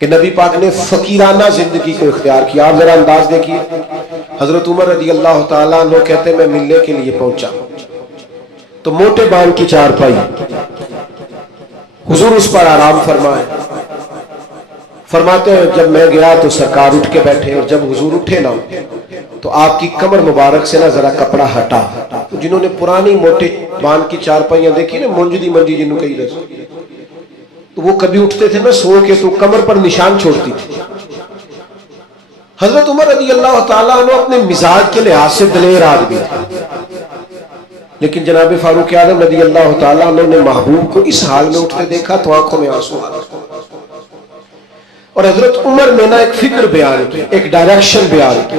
کہ نبی پاک نے فقیرانہ زندگی کو اختیار کیا. آپ ذرا انداز دیکھیے. حضرت عمر رضی اللہ تعالیٰ عنہ کہتے ہیں میں ملنے کے لیے پہنچا تو موٹے بان کی چارپائی، حضور اس پر آرام فرمائے. فرماتے ہیں جب میں گیا تو سرکار اٹھ کے بیٹھے، اور جب حضور اٹھے نا تو آپ کی کمر مبارک سے نا ذرا کپڑا ہٹا. جنہوں نے پرانی موٹے بان کی چارپائیاں دیکھی نا، منجدی منجی جنہوں کہی رہے، تو وہ کبھی اٹھتے تھے نا سو کے تو کمر پر نشان چھوڑتی تھی. حضرت عمر رضی اللہ تعالیٰ عنہ اپنے مزاج کے لحاظ سے دلیر آدمی تھے، لیکن جناب فاروق اعظم رضی اللہ تعالیٰ عنہ نے محبوب کو اس حال میں اٹھتے دیکھا تو آنکھوں میں آنسو آ گئے. اور حضرت عمر نے نا ایک فکر بیان کی، ایک ڈائریکشن بیان کی،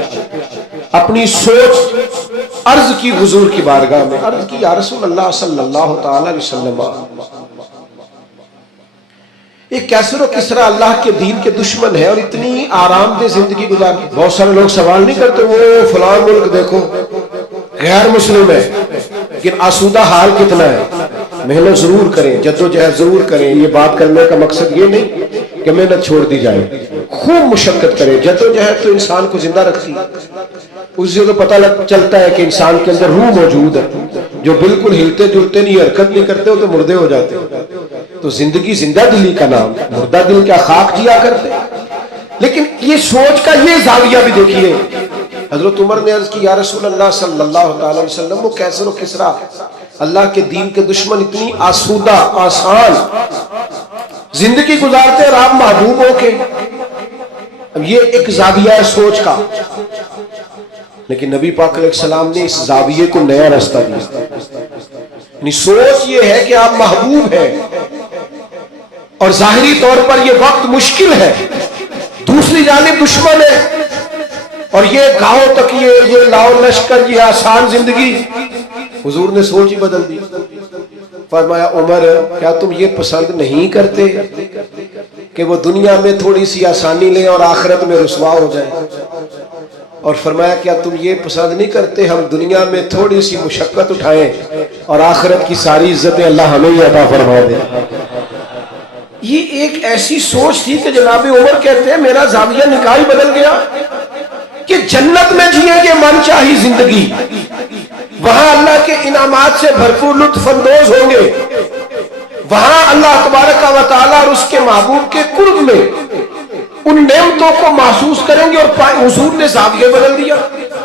اپنی سوچ عرض کی حضور کی بارگاہ میں. عرض کی یا رسول اللہ صلی اللہ تعالی علیہ وسلم، ایک کیسر و کسرا اللہ کے دین کے دشمن ہے اور اتنی آرام دہ زندگی گزار. بہت سارے لوگ سوال نہیں کرتے وہ فلاں ملک دیکھو غیر مسلم ہے لیکن آسودہ حال کتنا ہے. محنت ضرور کریں، جدوجہد ضرور کریں. یہ بات کرنے کا مقصد یہ نہیں کہ محنت چھوڑ دی جائے، خوب مشقت کریں. جدوجہد تو انسان کو زندہ رکھتی ہے. اس سے تو پتہ چلتا ہے کہ انسان کے اندر روح موجود ہے. جو بالکل ہلتے جلتے نہیں، حرکت نہیں کرتے، وہ تو مردے ہو جاتے. تو زندگی زندہ دلی کا نام، مردہ دل کیا خاک جیا کرتے. لیکن یہ سوچ کا یہ زاویہ بھی دیکھیے. حضرت عمر نے عرض کی یا رسول اللہ صلی اللہ علیہ وسلم، وہ کیسر و کسرا اللہ کے دین کے دشمن اتنی آسودہ آسان زندگی گزارتے اور آپ محبوب ہو کے. اب یہ ایک زاویہ ہے سوچ کا، لیکن نبی پاک علیہ السلام نے اس زاویے کو نیا راستہ دیا. یعنی سوچ یہ ہے کہ آپ محبوب ہیں اور ظاہری طور پر یہ وقت مشکل ہے، دوسری جانب دشمن ہے، اور یہ گاؤں تک یہ لاؤ لشکر، یہ آسان زندگی. حضور نے سوچ ہی بدل دی. فرمایا عمر کیا تم یہ پسند نہیں کرتے کہ وہ دنیا میں تھوڑی سی آسانی لیں اور آخرت میں رسوا ہو جائے؟ اور فرمایا کیا تم یہ پسند نہیں کرتے ہم دنیا میں تھوڑی سی مشقت اٹھائیں اور آخرت کی ساری عزتیں اللہ ہمیں ہی عطا فرما دے؟ یہ ایک ایسی سوچ تھی کہ جناب عمر کہتے ہیں میرا زاویہ نکاح بدل گیا کہ جنت میں جئیں گے من چاہی زندگی، وہاں اللہ کے انعامات سے بھرپور لطف اندوز ہوں گے، وہاں اللہ تبارک و تعالی اور اس کے محبوب کے قرب میں ان نعمتوں کو محسوس کریں گے. اور حضور نے زاویہ بدل دیا.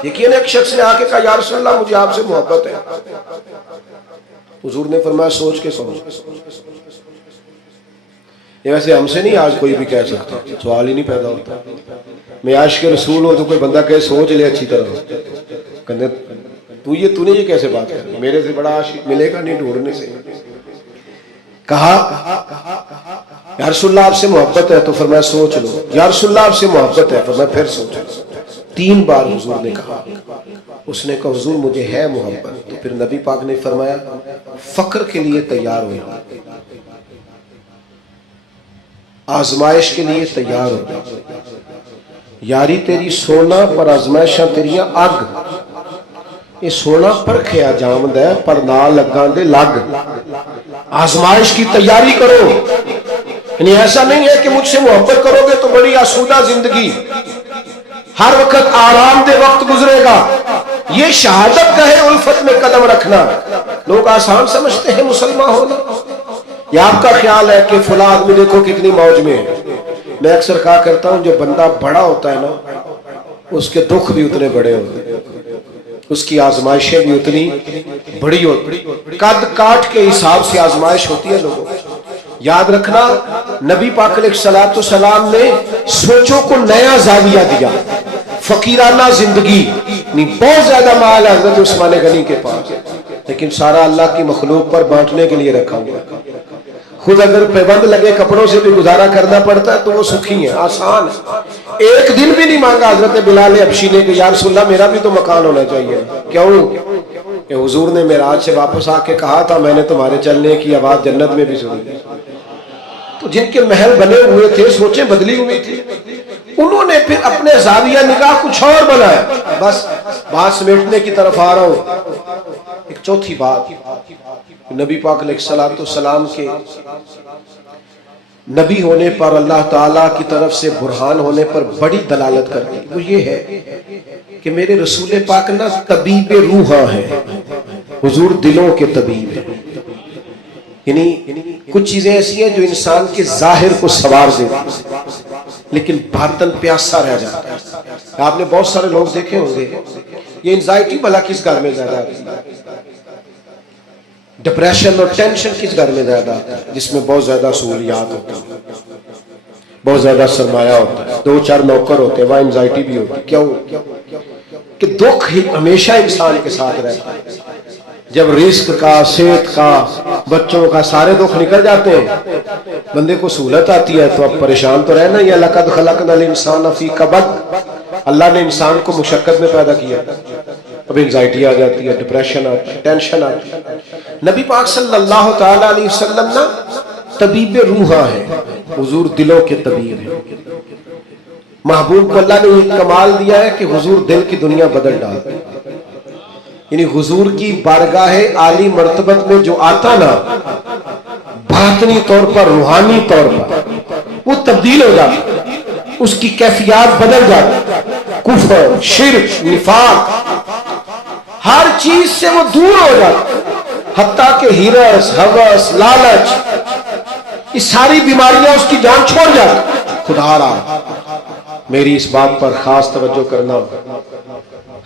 دیکھیے نا ایک شخص نے آ کے کہا یا رسول اللہ مجھے آپ سے محبت ہے. حضور نے فرمایا سوچ کے کہو. یہ ویسے ہم سے نہیں آج کوئی بھی کہہ سکتا، سوال ہی نہیں پیدا ہوتا. میں عاشق رسول ہوں تو کوئی بندہ کہے سوچ لے اچھی طرح، کہنے تو نے یہ کیسے بات کر، میرے سے بڑا عاشق ملے گا نہیں ڈھونڈنے سے. کہا یا رسول اللہ آپ سے محبت ہے، تو فرمایا سوچ لو. یا رسول اللہ آپ سے محبت ہے، فرمایا پھر سوچ لو. 3 بار حضور نے کہا. اس نے کہا حضور مجھے ہے محبت. تو پھر نبی پاک نے فرمایا فقر کے لیے تیار ہو جا، آزمائش کے لیے تیار ہو جا. یاری تیری سونا پر آزمائشاں تیریاں اگ. یہ سونا پرکھیا جامد ہے پر نہ لگاں دے لگ. آزمائش کی تیاری کرو. یعنی ایسا نہیں ہے کہ مجھ سے محبت کرو گے تو بڑی آسودہ زندگی، ہر وقت آرام دہ وقت گزرے گا. یہ شہادت کا ہے الفت میں قدم رکھنا. لوگ آسان سمجھتے ہیں مسلمان ہونا. یا آپ کا خیال ہے کہ فلاں آدمی دیکھو کتنی موج میں ہے. میں اکثر کہا کرتا ہوں جو بندہ بڑا ہوتا ہے نا اس کے دکھ بھی اتنے بڑے ہوتے ہیں، اس کی آزمائشیں بھی اتنی بڑی ہوتی. قد کاٹ کے حساب سے آزمائش ہوتی ہے لوگوں. یاد رکھنا نبی پاک علیہ السلام نے سوچوں کو نیا زاویہ دیا. فقیرانہ زندگی نہیں، بہت زیادہ مال ہے حضرت عثمان غنی کے پاس، لیکن سارا اللہ کی مخلوق پر بانٹنے کے لیے رکھا ہوا. خود اگر پیبند لگے کپڑوں سے بھی گزارا کرنا پڑتا ہے تو وہ سکھی ہیں، آسان ہے. ایک دن بھی نہیں مانگا حضرت بلال حبشی نے کہ یا رسول اللہ میرا بھی تو مکان ہونا چاہیے. کیوں کہ حضور نے معراج سے واپس آ کے کہا تھا میں نے تمہارے چلنے کی آواز جنت میں بھی سنی. تو جن کے محل بنے ہوئے تھے سوچیں بدلی ہوئی تھی، انہوں نے پھر اپنے زاویہ نگاہ کچھ اور بنایا. بس بات سمیٹنے کی طرف آ رہا ہوں. ایک چوتھی بات، نبی پاک علیہ السلام کے نبی ہونے پر اللہ تعالیٰ کی طرف سے برہان ہونے پر بڑی دلالت کرتی ہے، وہ یہ ہے کہ میرے رسول پاک نہ طبیب روحاں ہیں، حضور دلوں کے طبیب ہیں. یعنی کچھ چیزیں ایسی ہیں جو انسان کے ظاہر کو سنوار دیتی لیکن باطن پیاسا رہ جاتا ہے. آپ نے بہت سارے لوگ دیکھے ہوں گے، یہ انزائٹی بھلا کس گھر میں زیادہ آتی ہے، ڈپریشن اور ٹینشن کس گھر میں زیادہ آتا ہے، جس میں بہت زیادہ سہولیات ہوتی ہیں، بہت زیادہ سرمایہ ہوتا ہے، 2-4 نوکر ہوتے ہیں، وہاں انزائٹی بھی ہوتی ہے. کیوں کہ دکھ ہمیشہ انسان کے ساتھ رہتا ہے. جب رزق کا، صحت کا، بچوں کا سارے دکھ نکل جاتے ہیں، بندے کو سہولت آتی ہے تو اب پریشان تو رہنا. یا لقد خلقنا الانسان فی کبد، اللہ نے انسان کو مشقت میں پیدا کیا، اب انزائٹی آ جاتی ہے، ڈپریشن آتی ہے، ٹینشن آتی ہے. نبی پاک صلی اللہ تعالی علیہ وسلم نا طبیب روحاں ہیں، حضور دلوں کے طبیب ہیں. محبوب کو اللہ نے یہ کمال دیا ہے کہ حضور دل کی دنیا بدل ڈالتے ہیں. یعنی حضور کی بارگاہ عالی مرتبت میں جو آتا نا، باطنی طور پر، روحانی طور پر وہ تبدیل ہو جاتا، اس کی کیفیات بدل جاتی، کفر، شرک، نفاق، ہر چیز سے وہ دور ہو جاتا، حتیٰ کہ ہرس، ہوس، لالچ، یہ ساری بیماریاں اس کی جان چھوڑ جاتی. خدا را میری اس بات پر خاص توجہ کرنا،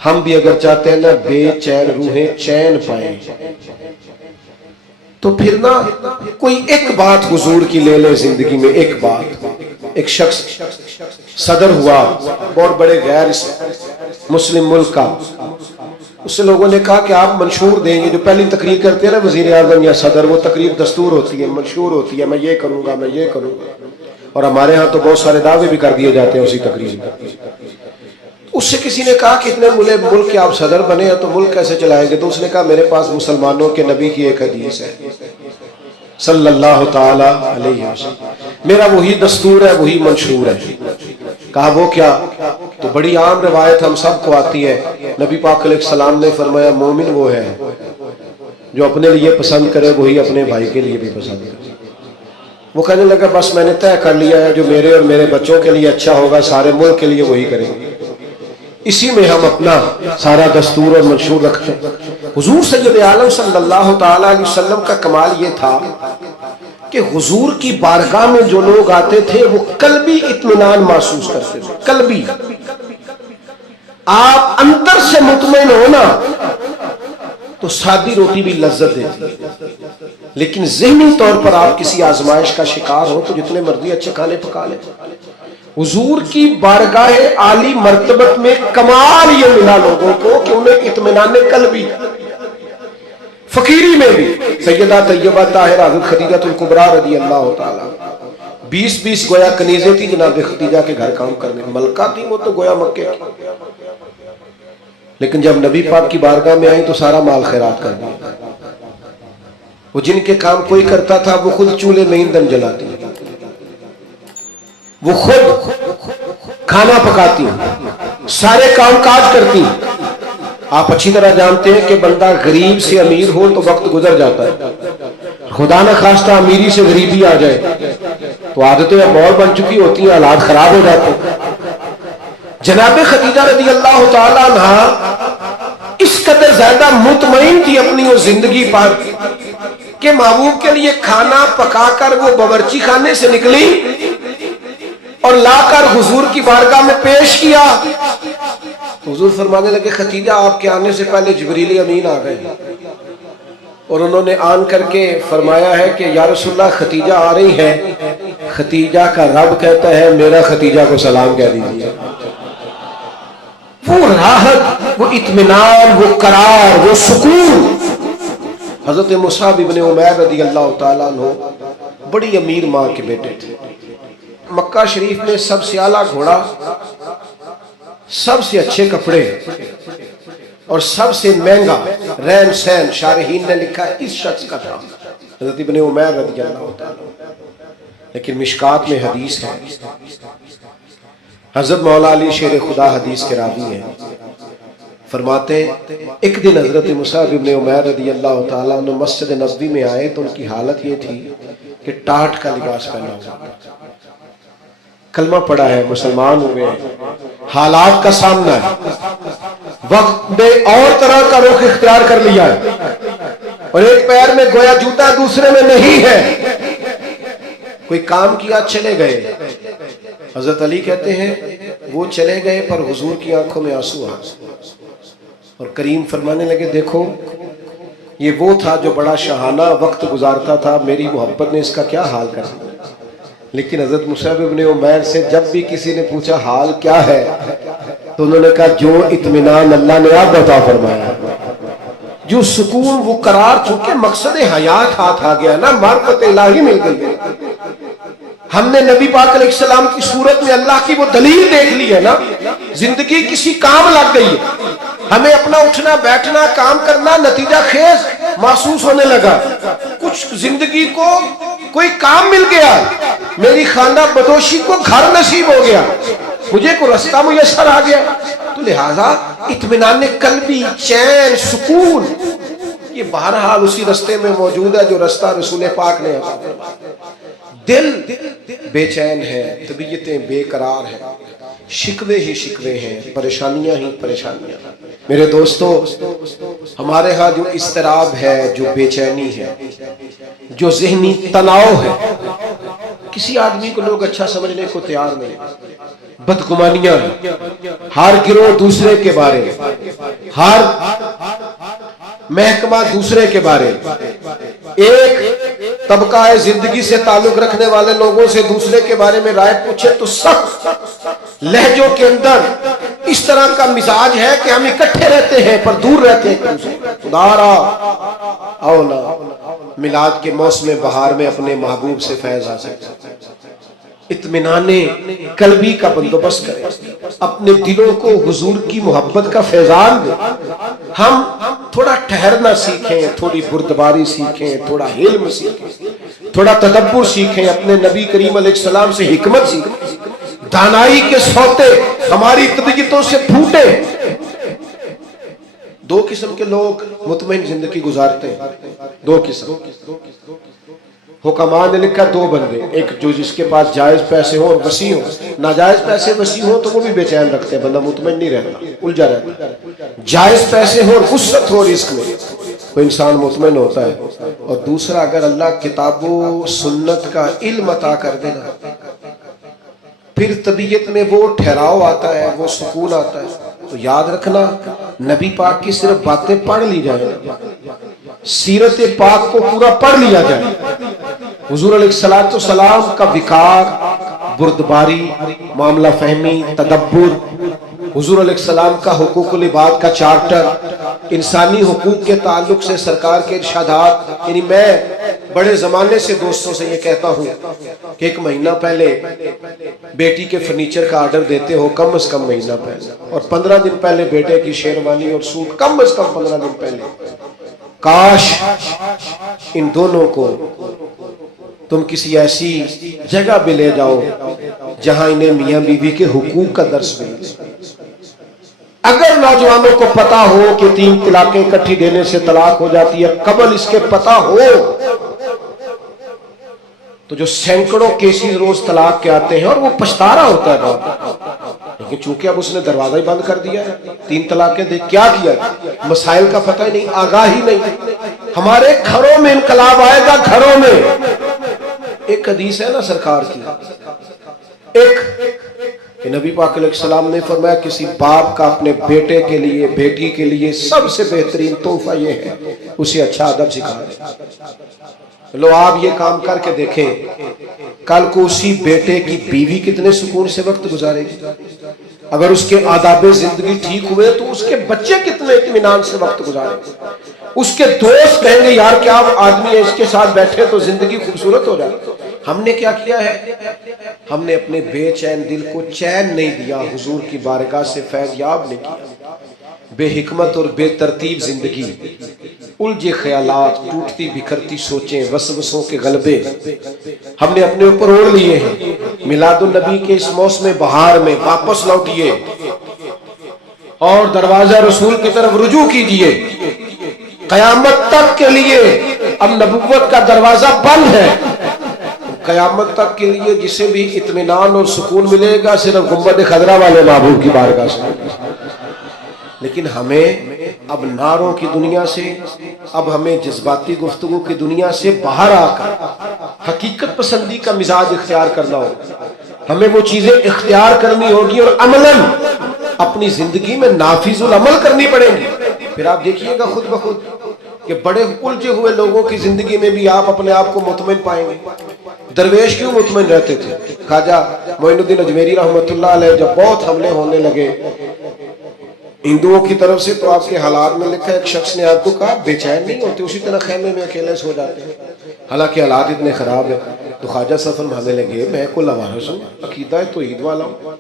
ہم بھی اگر چاہتے ہیں نا بے چین روحیں چین پائیں تو پھر نا کوئی ایک بات حضور کی لے لے زندگی میں. ایک بات، ایک شخص صدر ہوا بہت بڑے غیر مسلم ملک کا، اس سے لوگوں نے کہا کہ آپ منشور دیں گے. جو پہلی تقریر کرتے ہیں نا وزیر اعظم یا صدر، وہ تقریر دستور ہوتی ہے، منشور ہوتی ہے، میں یہ کروں گا، میں یہ کروں گا. اور ہمارے ہاں تو بہت سارے دعوے بھی کر دیے جاتے ہیں اسی تقریر میں. اس سے کسی نے کہا کہ اتنے ملک کے آپ صدر بنے ہیں تو ملک کیسے چلائیں گے؟ تو اس نے کہا میرے پاس مسلمانوں کے نبی کی ایک حدیث ہے صلی اللہ تعالی علیہ وسلم، میرا وہی دستور ہے، وہی منشور ہے. کہا وہ کیا؟ تو بڑی عام روایت ہم سب کو آتی ہے، نبی پاک علیہ السلام نے فرمایا مومن وہ ہے جو اپنے لیے پسند کرے وہی اپنے بھائی کے لیے بھی پسند کرے. وہ کہنے لگا بس میں نے طے کر لیا ہے، جو میرے اور میرے بچوں کے لیے اچھا ہوگا سارے ملک کے لیے وہی کریں گے. اسی میں ہم اپنا سارا دستور اور منشور رکھتے ہیں. حضور سید عالم صلی اللہ تعالی علیہ وسلم کا کمال یہ تھا کہ حضور کی بارگاہ میں جو لوگ آتے تھے وہ قلبی اطمینان محسوس کرتے تھے. قلبی، آپ اندر سے مطمئن ہونا تو سادی روٹی بھی لذت دیتی، لیکن ذہنی طور پر آپ کسی آزمائش کا شکار ہو تو جتنے مرضی اچھے کھانے پکا لیں. حضور کی بارگاہ عالی مرتبت میں کمال یہ ملا لوگوں کو کہ انہیں اطمینان قلبی. فقیری میں بھی سیدہ طیبہ طاہرہ حضرت خدیجہ الکبریٰ رضی اللہ تعالیٰ 20 گویا کنیزیں تھی جناب خدیجہ کے گھر کام کرنے، ملکہ تھی وہ تو گویا مکے کی، لیکن جب نبی پاک کی بارگاہ میں آئی تو سارا مال خیرات کر دیا. وہ جن کے کام کوئی کرتا تھا وہ خود چولہے میں ایندھن جلاتی، وہ خود کھانا پکاتی، سارے کام کاج کرتی. آپ اچھی طرح جانتے ہیں کہ بندہ غریب سے امیر ہو تو وقت گزر جاتا ہے، خدا نہ خواستہ امیری سے غریبی آ جائے تو عادتیں اب اور بن چکی ہوتی ہیں، حالات خراب ہو جاتے ہیں. جناب خدیجہ رضی اللہ تعالی عنہ اس قدر زیادہ مطمئن تھی اپنی وہ زندگی پر کہ محبوب کے لیے کھانا پکا کر وہ باورچی خانے سے نکلی اور لا کر حضور کی بارگاہ میں پیش کیا. حضور فرمانے لگے خدیجہ آپ کے آنے سے پہلے جبریل امین آ گئے اور انہوں نے آن کر کے فرمایا ہے کہ یا رسول اللہ خدیجہ آ رہی ہے. خدیجہ کا رب کہتا ہے میرا خدیجہ کو سلام کہہ دیجیے. وہ راحت، وہ اطمینان، وہ قرار، وہ سکون. حضرت مصعب ابن عمیر رضی اللہ تعالیٰ عنہ بڑی امیر ماں کے بیٹے تھے. مکہ شریف میں سب سے اعلیٰ گھوڑا، سب سے اچھے کپڑے اور سب سے مہنگا رہن سہن شارحین نے لکھا ہے اس شخص کا تھا، حضرت ابن عمیر رضی اللہ تعالیٰ. لیکن مشکات میں حدیث ہے، حضرت مولا علی شیر خدا حدیث کے راوی ہیں، فرماتے ہیں ایک دن حضرت مصعب ابن عمیر رضی اللہ تعالیٰ عنہ مسجد نبوی میں آئے تو ان کی حالت یہ تھی کہ ٹاٹ کا لباس پہنا ہوا، کلمہ پڑا ہے، مسلمان ہوئے ہیں، حالات کا سامنا ہے، وقت میں اور طرح کا رخ اختیار کر لیا ہے، اور ایک پیر میں گویا جوتا دوسرے میں نہیں ہے، کوئی کام کیا چلے گئے۔ حضرت علی کہتے ہیں وہ چلے گئے پر حضور کی آنکھوں میں آنسو آ، اور کریم فرمانے لگے دیکھو یہ وہ تھا جو بڑا شاہانہ وقت گزارتا تھا، میری محبت نے اس کا کیا حال کر دیا۔ لیکن حضرت مصعب ابن عمیر سے جب بھی کسی نے پوچھا حال کیا ہے تو انہوں نے کہا جو اطمینان اللہ نے آپ عطا فرمایا، جو سکون، وہ قرار، چونکہ مقصد حیات ہاتھ آ گیا نا، معرفت الہی مل گئی، ہم نے نبی پاک علیہ السلام کی صورت میں اللہ کی وہ دلیل دیکھ لی ہے نا، زندگی کسی کام لگ گئی ہے، ہمیں اپنا اٹھنا بیٹھنا کام کرنا نتیجہ خیز محسوس ہونے لگا، کچھ زندگی کو کوئی کام مل گیا، میری خانہ بدوشی کو گھر نصیب ہو گیا، مجھے کوئی رستہ میسر آ گیا، تو لہذا اطمینان قلبی، چین، سکون، یہ بہرحال اسی رستے میں موجود ہے جو رستہ رسول پاک نے عطا فرمایا۔ دل بے چین ہے، طبیعتیں بے قرار ہیں، شکوے ہی شکوے ہیں، پریشانیاں ہی پریشانیاں۔ میرے دوستو، ہمارے ہاں جو اضطراب ہے، جو بے چینی ہے، جو ذہنی تناؤ ہے، کسی آدمی کو لوگ اچھا سمجھنے کو تیار نہیں، بدگمانیاں ہیں، ہر گروہ دوسرے کے بارے، ہر محکمہ دوسرے کے بارے، ایک طبقہ زندگی سے تعلق رکھنے والے لوگوں سے دوسرے کے بارے میں رائے پوچھے تو سخت لہجوں کے اندر اس طرح کا مزاج ہے کہ ہم اکٹھے رہتے ہیں پر دور رہتے ہیں۔ خدارا اولا میلاد کے موسم بہار میں اپنے محبوب سے فیض حاصل کریں، اطمینان قلبی کا بندوبست کریں، اپنے دلوں کو حضور کی محبت کا فیضان دیں۔ ہم تھوڑا ٹھہرنا سیکھیں، تھوڑی بردباری سیکھیں، تھوڑا علم سیکھیں، تھوڑا تدبر سیکھیں، اپنے نبی کریم علیہ السلام سے حکمت سیکھیں، دانائی کے سوتے ہماری طبیعتوں سے پھوٹے۔ دو قسم کے لوگ مطمئن زندگی گزارتے ہیں، دو قسم۔ حکماء نے لکھا دو بندے، ایک جو جس کے پاس جائز پیسے ہوں اور وسیع ہوں، ناجائز پیسے وسیع ہوں تو وہ بھی بے چین رکھتے ہیں، بندہ مطمئن نہیں رہتا، الجھا رہتا ہے۔ جائز پیسے ہو اور وسعت ہو رزق میں تو انسان مطمئن ہوتا ہے۔ اور دوسرا، اگر اللہ کتاب و سنت کا علم عطا کر دینا پھر طبیعت میں وہ ٹھہراؤ آتا ہے، وہ سکون آتا ہے۔ تو یاد رکھنا، نبی پاک کی صرف باتیں پڑھ لی جائیں، سیرت پاک کو پورا پڑھ لیا جائے، حضور علیہ السلام کا وقار، بردباری، معاملہ فہمی، تدبر، حضور علیہ السلام کا حقوق العباد کا چارٹر، انسانی حقوق کے تعلق سے سرکار کے ارشادات۔ یعنی میں بڑے زمانے سے دوستوں سے یہ کہتا ہوں کہ ایک مہینہ پہلے بیٹی کے فرنیچر کا آرڈر دیتے ہو، کم از کم مہینہ پہلے، اور 15 دن پہلے بیٹے کی شیروانی اور سوٹ، کم از کم 15 دن پہلے۔ کاش ان دونوں کو تم کسی ایسی جگہ بھی لے جاؤ جہاں انہیں میاں بیوی کے حقوق کا درس ملے۔ اگر نوجوانوں کو پتا ہو کہ 3 طلاقیں اکٹھی دینے سے طلاق ہو جاتی ہے، قبل اس کے پتا ہو تو جو سینکڑوں کیسز روز طلاق کے آتے ہیں اور وہ پچھتا رہا ہوتا ہے بہت، لیکن چونکہ اب اس نے دروازہ ہی بند کر دیا ہے، 3 طلاقیں دے، کیا کیا؟ مسائل کا پتہ ہی نہیں، آگاہی نہیں۔ ہمارے گھروں میں انقلاب آئے گا، گھروں میں۔ ایک حدیث ہے نا سرکار کی، ایک کہ نبی پاک علیہ السلام نے فرمایا کسی باپ کا اپنے بیٹے کے لیے، بیٹی کے لیے سب سے بہترین تحفہ یہ ہے اسے اچھا ادب سکھا دیں۔ لو آپ یہ کام کر کے دیکھیں، کل کو اسی بیٹے کی بیوی کتنے سکون سے وقت گزارے گی، اگر اس کے آداب زندگی ٹھیک ہوئے تو اس کے بچے کتنے اطمینان سے وقت گزارے گے، اس کے دوست کہیں گے یار کیا آدمی ہے، اس کے ساتھ بیٹھے تو زندگی خوبصورت ہو جائے۔ ہم نے کیا کیا ہے؟ ہم نے اپنے بے چین دل کو چین نہیں دیا، حضور کی بارگاہ سے فیض یاب نہیں کیا۔ بے حکمت اور بے ترتیب زندگی، الجھے خیالات، ٹوٹتی بکھرتی سوچیں، وسوسوں کے غلبے ہم نے اپنے اوپر اوڑھ لیے ہیں۔ میلاد النبی کے اس موسم بہار میں واپس لوٹیے اور دروازہ رسول کی طرف رجوع کیجئے۔ قیامت تک کے لیے اب نبوت کا دروازہ بند ہے، قیامت تک کے لیے جسے بھی اطمینان اور سکون ملے گا صرف گنبد خضرا والے محبوب کی بارگاہ سے. لیکن ہمیں اب نعروں کی دنیا سے، اب ہمیں جذباتی گفتگو کی دنیا سے باہر آ کر حقیقت پسندی کا مزاج اختیار کرنا ہوگا. ہمیں وہ چیزیں اختیار کرنی ہوگی اور عملاً اپنی زندگی میں نافذ العمل کرنی پڑیں گی. پھر آپ دیکھیے گا خود بخود کہ بڑے الجھے ہوئے لوگوں کی زندگی میں بھی آپ اپنے آپ کو مطمئن پائیں گے. درویش کیوں مطمئن رہتے تھے؟ خواجہ معین الدین اجمیری رحمۃ اللہ علیہ جب بہت حملے ہونے لگے ہندوؤں کی طرف سے تو آپ کے حالات میں لکھا ایک شخص نے آپ کو کہا بے چین نہیں ہوتے، اسی طرح خیمے میں اکیلے سو جاتے ہیں حالانکہ حالات اتنے خراب ہیں. تو خواجہ صاحب فرمانے لگے میں کل لوارث ہوں، عقیدہ توحید والا ہوں.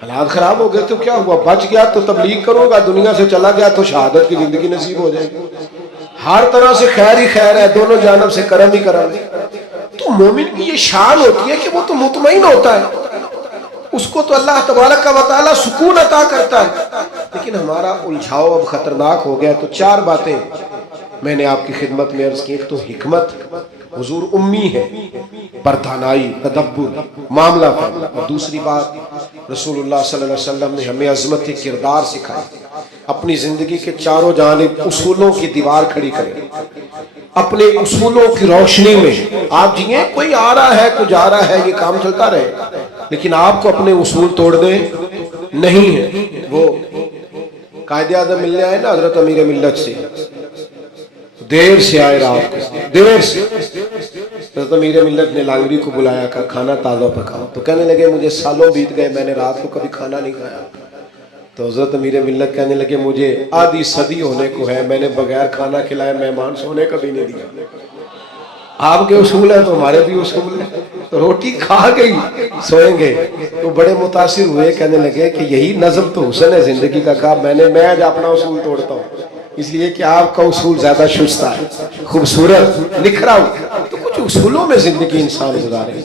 حالات خراب ہو گئے تو کیا ہوا، بچ گیا تو تبلیغ کروں گا، دنیا سے چلا گیا تو شہادت کی زندگی نصیب ہو جائے گی. ہر طرح سے خیر ہی خیر ہے، دونوں جانب سے کرم ہی کرم ہے. تو مومن کی یہ شان ہوتی ہے کہ وہ تو مطمئن ہوتا ہے، اس کو تو اللہ تبارک و تعالی سکون عطا کرتا ہے. لیکن ہمارا الجھاؤ اب خطرناک ہو گیا. تو چار باتیں میں نے آپ کی خدمت میں عرض کی. ایک تو حکمت، حضور امی ہے، پردانائی، تدبر، معاملہ فہم. اور دوسری بات رسول اللہ صلی اللہ علیہ وسلم نے ہمیں عظمت کردار سکھائی. اپنی زندگی کے چاروں جانب اصولوں کی دیوار کھڑی کریں، اپنے اصولوں کی روشنی میں آپ جیئیں. کوئی آ رہا ہے کچھ جا رہا ہے یہ کام چلتا رہے، لیکن آپ کو اپنے اصول توڑنے نہیں ہے. وہ قائد اعظم ملنے آئے نا حضرت امیر ملت سے، دیر سے آئے رات کو، دیر سے. حضرت امیر ملت نے لانگری کو بلایا، کہا کھانا تازہ پکاؤ. تو کہنے لگے مجھے سالوں بیت گئے میں نے رات کو کبھی کھانا نہیں کھایا. تو حضرت امیر ملت کہنے لگے مجھے آدھی صدی ہونے کو ہے میں نے بغیر کھانا کھلائے مہمان سونے کبھی نہیں دیا. آپ کے اصول ہیں تو ہمارے بھی اصول ہیں. روٹی کھا گئی سوئیں گے. تو بڑے متاثر ہوئے، کہنے لگے کہ یہی نظم تو حسن ہے زندگی کا. کہا میں آج اپنا اصول توڑتا ہوں اس لیے کہ آپ کا اصول زیادہ شستہ ہے، خوبصورت نکھرا ہوا. تو کچھ اصولوں میں زندگی انسان گزارے.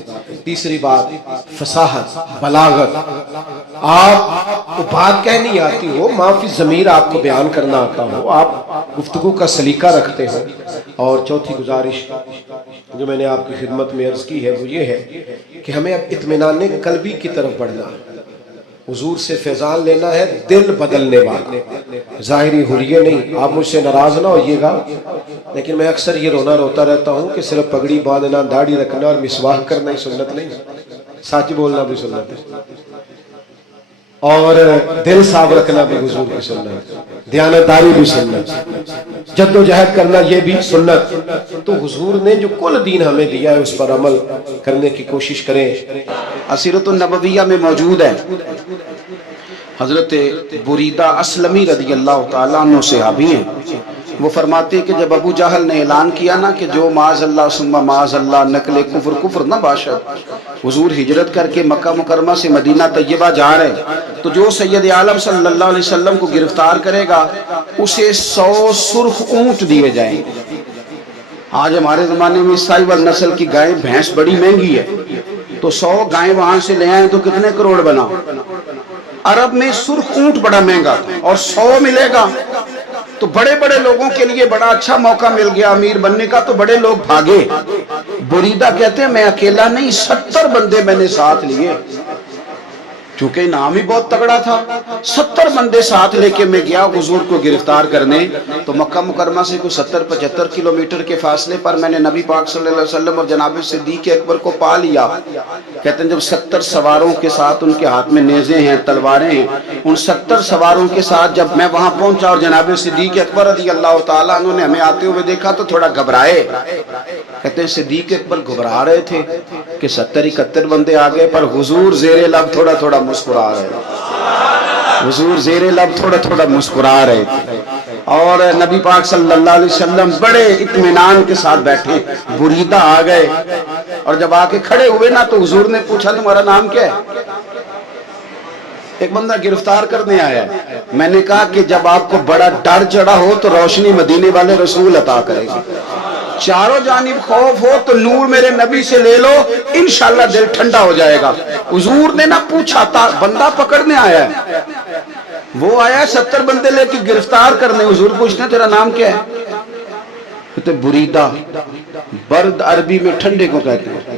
تیسری بات فصاحت، بلاغت. آپ کو بات کہنی آتی ہو، معافی ضمیر آپ کو بیان کرنا آتا ہو، آپ گفتگو کا سلیقہ رکھتے ہو. اور چوتھی گزارش جو میں نے آپ کی خدمت میں عرض کی ہے وہ یہ ہے کہ ہمیں اب اطمینان قلبی کی طرف بڑھنا ہے. حضور سے فیضان لینا ہے دل بدلنے والا، ظاہری حلیے نہیں. آپ مجھ سے ناراض نہ ہوئیے گا لیکن میں اکثر یہ روتا رہتا ہوں کہ صرف پگڑی باندھنا، داڑھی رکھنا اور مسواک کرنا ہی سنت نہیں، سچ بولنا بھی سنت ہے، اور دل صاف رکھنا بھی حضور کی سنت، دیانتداری بھی سنت، جد و جہد کرنا یہ بھی سنت. تو حضور نے جو کل دین ہمیں دیا ہے اس پر عمل کرنے کی کوشش کریں. اسیرۃ النبویہ میں موجود ہے حضرت بریدہ اسلمی رضی اللہ تعالیٰ عنہ صحابی ہیں. وہ فرماتے ہیں کہ جب ابو جہل نے اعلان کیا نا کہ جو معاذ اللہ ثم معاذ اللہ نقل کفر نہ باشد، حضور ہجرت کر کے مکہ مکرمہ سے مدینہ طیبہ جا رہے، تو جو سید عالم صلی اللہ علیہ وسلم کو گرفتار کرے گا اسے 100 سرخ اونٹ دیے جائیں. آج ہمارے زمانے میں سائبر نسل کی گائے بھینس بڑی مہنگی ہے، تو 100 گائیں وہاں سے لے آئیں تو کتنے کروڑ بنا. عرب میں سرخ اونٹ بڑا مہنگا تھا اور 100 ملے گا تو بڑے بڑے لوگوں کے لیے بڑا اچھا موقع مل گیا امیر بننے کا. تو بڑے لوگ بھاگے. بریدہ کہتے ہیں میں اکیلا نہیں، 70 بندے میں نے ساتھ لیے، چونکہ نام ہی بہت تگڑا تھا. 70 بندے ساتھ لے کے میں گیا حضور کو گرفتار کرنے. تو مکہ مکرمہ سے کوئی 70-75 کلومیٹر کے فاصلے پر میں نے نبی پاک صلی اللہ علیہ وسلم اور جناب صدیق اکبر کو پا لیا. کہتے ہیں جب 70 سواروں کے ساتھ، ان کے ہاتھ میں نیزے ہیں، تلواریں ہیں، ان 70 سواروں کے ساتھ جب میں وہاں پہنچا اور جناب صدیق اکبر رضی اللہ تعالیٰ عنہ نے ہمیں آتے ہوئے دیکھا تو تھوڑا گھبرائے. کہتے ہیں صدیق اکبر گھبرا رہے تھے کہ 70-71 بندے آگے، پر حضور زیر لب تھوڑا تھوڑا مسکرا رہے، حضور زیر لب تھوڑا تھوڑا مسکرا رہے تھے. اور نبی پاک صلی اللہ علیہ وسلم بڑے اطمینان کے ساتھ بیٹھے. بریدہ آ گئے اور جب آ کے کھڑے ہوئے نا تو حضور نے پوچھا تمہارا نام کیا ہے؟ ایک بندہ گرفتار کرنے آیا ہے. میں نے کہا کہ جب آپ کو بڑا ڈر چڑھا ہو تو روشنی مدینے والے رسول عطا کرے گا، چاروں جانب خوف ہو تو نور میرے نبی سے لے لو، انشاءاللہ دل ٹھنڈا ہو جائے گا. حضور نے نہ پوچھا تھا، بندہ پکڑنے آیا ہے، وہ آیا 70 بندے لے کے گرفتار کرنے. حضور پوچھتے ہیں تیرا نام کیا ہے؟ کہتے بریدہ. برد عربی میں ٹھنڈے کو کہتے ہیں.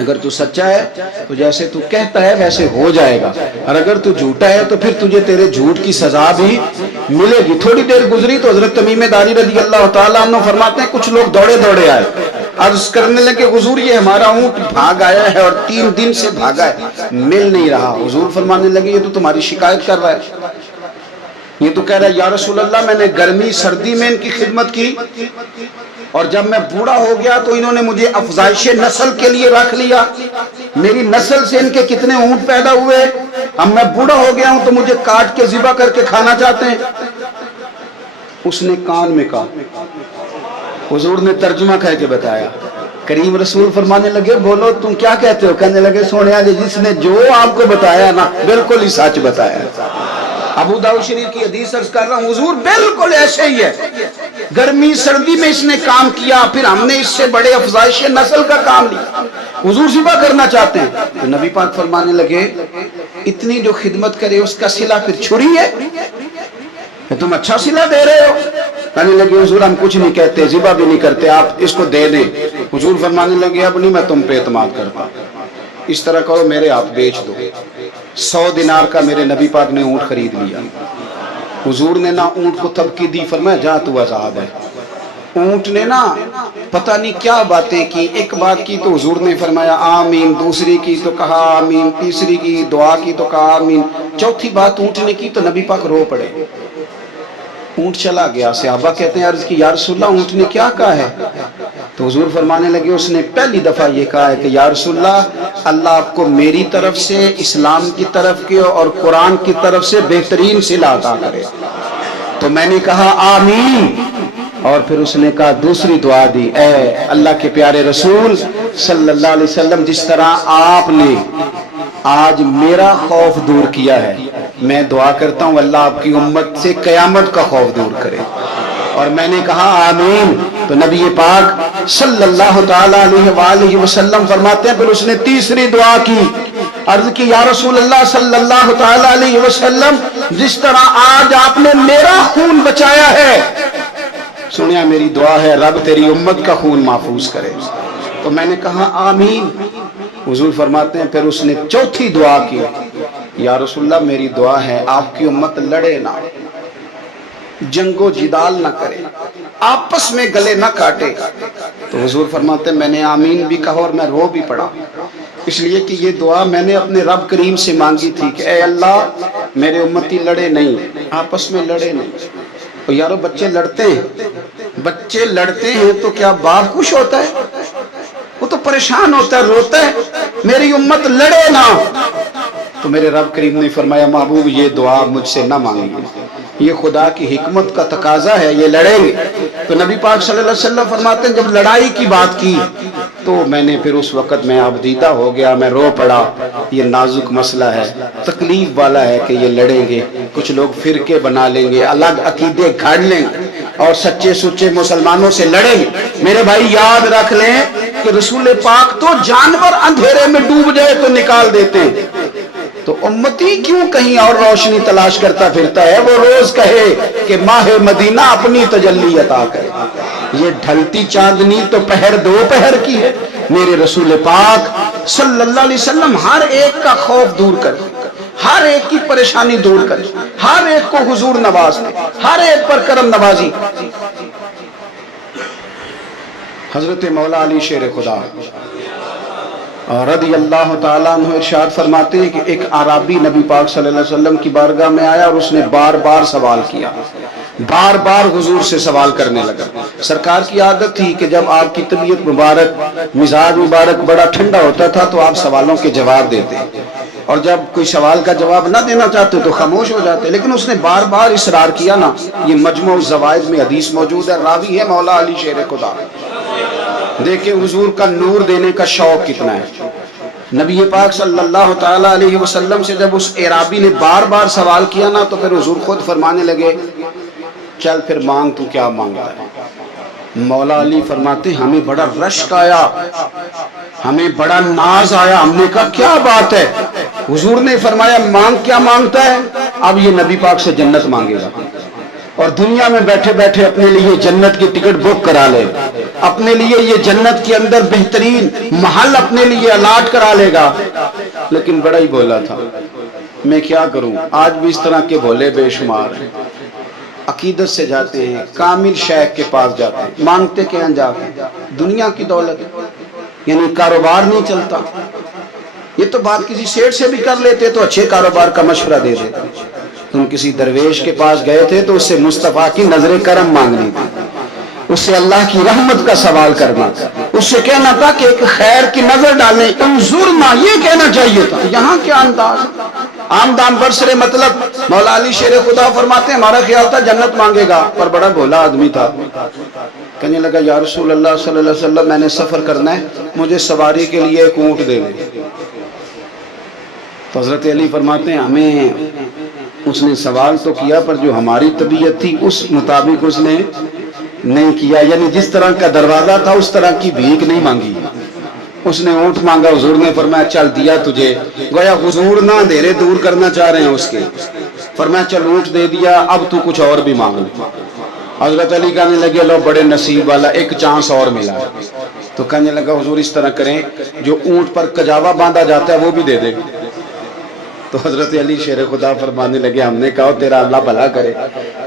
اگر تو سچا ہے تو جیسے تو کہتا ہے ویسے ہو جائے گا، اور اگر تو جھوٹا ہے تو پھر تجھے تیرے جھوٹ کی سزا بھی ملے گی۔ تھوڑی دیر گزری تو حضرت تمیم داری رضی اللہ تعالیٰ عنہ فرماتے ہیں کچھ لوگ دوڑے دوڑے آئے، عرض کرنے لگے حضور یہ ہمارا اونٹ بھاگ آیا ہے اور 3 دن سے بھاگا ہے، مل نہیں رہا۔ حضور فرمانے لگے یہ تو تمہاری شکایت کر رہا ہے، یہ تو کہہ رہا ہے یا رسول اللہ میں نے گرمی سردی میں ان کی خدمت کی، اور جب میں بوڑھا ہو گیا تو انہوں نے مجھے افزائش نسل کے لیے رکھ لیا، میری نسل سے ان کے کتنے اونٹ پیدا ہوئے، اب میں بوڑھا ہو گیا ہوں تو مجھے کاٹ کے ذبح کر کے کھانا چاہتے ہیں۔ اس نے کان میں کہا، حضور نے ترجمہ کہہ کے بتایا، کریم رسول فرمانے لگے بولو تم کیا کہتے ہو؟ کہنے لگے سونیا جی جس نے جو آپ کو بتایا نا بالکل ہی سچ بتایا۔ ابو داؤد شریف کی حدیث عرض کر رہا ہوں حضور بالکل ایسے ہی ہے، گرمی سردی میں اس نے کام کیا، پھر ہم نے اس سے بڑے افزائش نسل کا کام لیا، حضور ذبح کرنا چاہتے ہیں۔ تو نبی پاک فرمانے لگے اتنی جو خدمت کرے اس کا صلہ پھر چھری ہے، تم اچھا صلہ دے رہے ہو؟ کہنے لگے حضور ہم کچھ نہیں کہتے، ذبح بھی نہیں کرتے، آپ اس کو دے دیں۔ حضور فرمانے لگے اب نہیں میں تم پہ اعتماد کرتا، اس طرح کرو میرے ہاتھ بیچ دو۔ 100 دینار کا میرے نبی پاک نے اونٹ خرید لیا۔ حضور نے نہ اونٹ کو تبکی دی، فرمایا جا تو آزاد ہے۔ اونٹ نے نا پتہ نہیں کیا باتیں کی، ایک بات کی تو حضور نے فرمایا آمین، دوسری کی تو کہا آمین، تیسری کی دعا کی تو کہا آمین، چوتھی بات اونٹ نے کی تو نبی پاک رو پڑے۔ اونٹ چلا گیا، صحابہ کہتے ہیں عرض کی یا رسول اللہ اونٹ نے کیا کہا ہے؟ تو حضور فرمانے لگے اس نے پہلی دفعہ یہ کہا ہے کہ یا رسول اللہ اللہ آپ کو میری طرف سے، اسلام کی طرف کے اور قرآن کی طرف سے بہترین صلہ عطا کرے۔ تو میں نے کہا آمین، اور پھر اس نے کہا دوسری دعا دی، اے اللہ کے پیارے رسول صلی اللہ علیہ وسلم جس طرح آپ نے آج میرا خوف دور کیا ہے، میں دعا کرتا ہوں اللہ آپ کی امت سے قیامت کا خوف دور کرے۔ اور میں نے کہا آمین۔ تو نبی پاک صلی اللہ تعالی علیہ وآلہ وسلم فرماتے ہیں پھر اس نے تیسری دعا کی، عرض کی یا رسول اللہ صلی اللہ تعالی علیہ وسلم جس طرح آج آپ نے میرا خون بچایا ہے، سنیا میری دعا ہے رب تیری امت کا خون محفوظ کرے۔ تو میں نے کہا آمین۔ حضور فرماتے ہیں پھر اس نے چوتھی دعا کی، یا رسول اللہ میری دعا ہے آپ کی امت لڑے نہ، جنگ و جدال نہ کرے، آپس میں گلے نہ کاٹے۔ تو حضور فرماتے ہیں میں نے آمین بھی کہا اور میں رو بھی پڑا، اس لیے کہ یہ دعا میں نے اپنے رب کریم سے مانگی تھی کہ اے اللہ میرے امتی لڑے نہیں، آپس میں لڑے نہیں۔ تو یارو بچے لڑتے ہیں تو کیا باپ خوش ہوتا ہے؟ وہ تو پریشان ہوتا ہے، روتا ہے، میری امت لڑے نہ۔ تو میرے رب کریم نے فرمایا محبوب یہ دعا مجھ سے نہ مانگی، یہ خدا کی حکمت کا تقاضا ہے، یہ لڑیں گے۔ تو نبی پاک صلی اللہ علیہ وسلم فرماتے ہیں جب لڑائی کی بات کی تو میں نے پھر اس وقت میں عبدیدہ ہو گیا، میں رو پڑا، یہ نازک مسئلہ ہے، تکلیف والا ہے کہ یہ لڑیں گے، کچھ لوگ فرقے بنا لیں گے، الگ عقیدے گھاڑ لیں گے اور سچے سچے مسلمانوں سے لڑیں گے۔ میرے بھائی یاد رکھ لیں کہ رسول پاک تو جانور اندھیرے میں ڈوب جائے تو نکال دیتے ہیں، تو امتی کیوں کہیں اور روشنی تلاش کرتا پھرتا ہے؟ وہ روز کہے کہ ماہ مدینہ اپنی تجلی عطا کرے۔ یہ ڈھلتی چاندنی تو پہر دو پہر کی ہے۔ میرے رسول پاک صلی اللہ علیہ وسلم ہر ایک کا خوف دور کرے، ہر ایک کی پریشانی دور کرے، ہر ایک کو حضور نواز دے، ہر ایک پر کرم نوازی۔ حضرت مولا علی شیر خدا رضی اللہ تعالیٰ عنہ ارشاد فرماتے ہیں کہ ایک عربی نبی پاک صلی اللہ علیہ وسلم کی بارگاہ میں آیا اور اس نے بار بار سوال کیا، بار بار حضور سے سوال کرنے لگا۔ سرکار کی عادت تھی کہ جب آپ کی طبیعت مبارک، مزاج مبارک بڑا ٹھنڈا ہوتا تھا تو آپ سوالوں کے جواب دیتے، اور جب کوئی سوال کا جواب نہ دینا چاہتے تو خاموش ہو جاتے، لیکن اس نے بار بار اصرار کیا نا۔ یہ مجموع الزوائد میں حدیث موجود ہے، راوی ہے مولا علی شیر خدا۔ دیکھیں حضور کا نور دینے کا شوق کتنا ہے۔ نبی پاک صلی اللہ تعالی علیہ وسلم سے جب اس اعرابی نے بار بار سوال کیا نا تو پھر حضور خود فرمانے لگے چل پھر مانگ تو کیا مانگتا ہے۔ مولا علی فرماتے ہمیں بڑا رشک آیا، ہمیں بڑا ناز آیا، ہم نے کہا کیا بات ہے؟ حضور نے فرمایا مانگ کیا مانگتا ہے؟ اب یہ نبی پاک سے جنت مانگے گا۔ اور دنیا میں بیٹھے بیٹھے اپنے لیے جنت کی ٹکٹ بک کرا لے, اپنے لیے یہ جنت کے اندر بہترین محل اپنے لیے الاٹ کرا لے گا. لیکن بڑا ہی بولا تھا. میں کیا کروں, آج بھی اس طرح کے بھولے بے شمار ہیں. عقیدت سے جاتے ہیں, کامل شیخ کے پاس جاتے ہیں, مانگتے کیا جاتے ہیں, دنیا کی دولت, یعنی کاروبار نہیں چلتا. یہ تو بات کسی سیٹ سے بھی کر لیتے تو اچھے کاروبار کا مشورہ دے دیتے. تم کسی درویش کے پاس گئے تھے تو اس سے مصطفیٰ کی نظر کرم مانگنی تھی, اس سے اللہ کی رحمت کا سوال کرنا, اس سے کہنا تھا کہ ایک خیر کی نظر ڈالیں, انظرنا, یہ کہنا چاہیے تھا. یہاں کیا انداز, عام دام برسرے مطلب. مولا علی شیر خدا فرماتے ہیں ہمارا خیال تھا جنت مانگے گا, پر بڑا بھولا آدمی تھا. کہنے لگا یا رسول اللہ صلی اللہ علیہ وسلم, میں نے سفر کرنا ہے, مجھے سواری کے لیے ایک اونٹ دے دیں. تو حضرت علی فرماتے ہیں ہمیں اس نے سوال تو کیا, پر جو ہماری طبیعت تھی اس مطابق اس نے نہیں کیا. یعنی جس طرح کا دروازہ تھا اس طرح کی بھیک نہیں مانگی. اس نے اونٹ مانگا, حضور نے فرمایا چل دیا تجھے. گویا حضور نہ اندھیرے دور کرنا چاہ رہے ہیں اس کے. فرمایا چل اونٹ دے دیا, اب تو کچھ اور بھی مانگ لے. حضرت علی کہنے لگے لو بڑے نصیب والا, ایک چانس اور ملا. تو کہنے لگا حضور اس طرح کریں, جو اونٹ پر کجاوا باندھا جاتا ہے وہ بھی دے دے. تو حضرت علی شیر خدا فرمانے لگے ہم نے کہا تیرا اللہ بھلا کرے,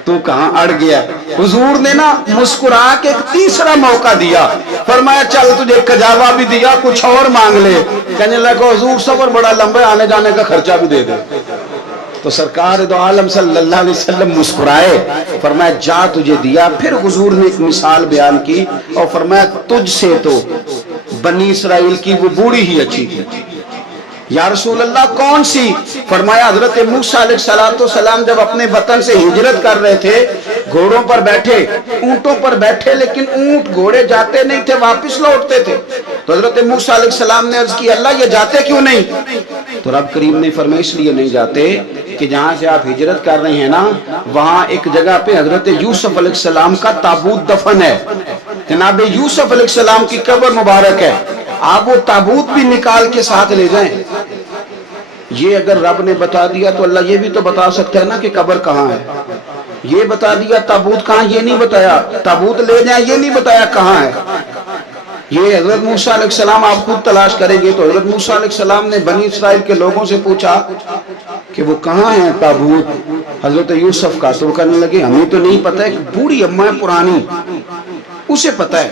تو کہاں اڑ گیا. حضور نے نا مسکرا کے ایک تیسرا موقع دیا, فرمایا چل تجھے کجاوا بھی دیا, کچھ اور مانگ لے. کہنے لگا حضور سفر بڑا لمبا ہے, آنے جانے کا خرچہ بھی دے دے. تو سرکار دو عالم صلی اللہ علیہ وسلم مسکرائے, فرمایا جا تجھے دیا. پھر حضور نے ایک مثال بیان کی اور فرمایا تجھ سے تو بنی اسرائیل کی وہ بوڑھی ہی اچھی تھی. یا رسول اللہ کون سی؟ فرمایا حضرت موسیٰ علیہ السلام جب اپنے وطن سے ہجرت کر رہے تھے, گھوڑوں پر بیٹھے, اونٹوں پر بیٹھے, لیکن اونٹ گھوڑے جاتے نہیں تھے, واپس لوٹتے تھے. تو حضرت موسیٰ علیہ السلام نے عرض کی اللہ یہ جاتے کیوں نہیں؟ تو رب کریم نے فرمایا اس لیے نہیں جاتے کہ جہاں سے آپ ہجرت کر رہے ہیں نا, وہاں ایک جگہ پہ حضرت یوسف علیہ السلام کا تابوت دفن ہے. جناب یوسف علیہ السلام کی قبر مبارک ہے, آپ وہ تابوت بھی نکال کے ساتھ لے جائیں. یہ اگر رب نے بتا دیا تو اللہ یہ بھی تو بتا سکتا ہے نا کہ قبر کہاں ہے. یہ بتا دیا تابوت کہاں, یہ نہیں بتایا. تابوت لے جائیں, یہ نہیں بتایا کہاں ہے. یہ حضرت موسیٰ علیہ السلام آپ خود تلاش کریں گے. تو حضرت موسیٰ علیہ السلام نے بنی اسرائیل کے لوگوں سے پوچھا کہ وہ کہاں ہے تابوت حضرت یوسف کا. تو وہ کہنے لگے ہمیں تو نہیں پتا, ایک بوڑھی اماں پرانی اسے پتا ہے.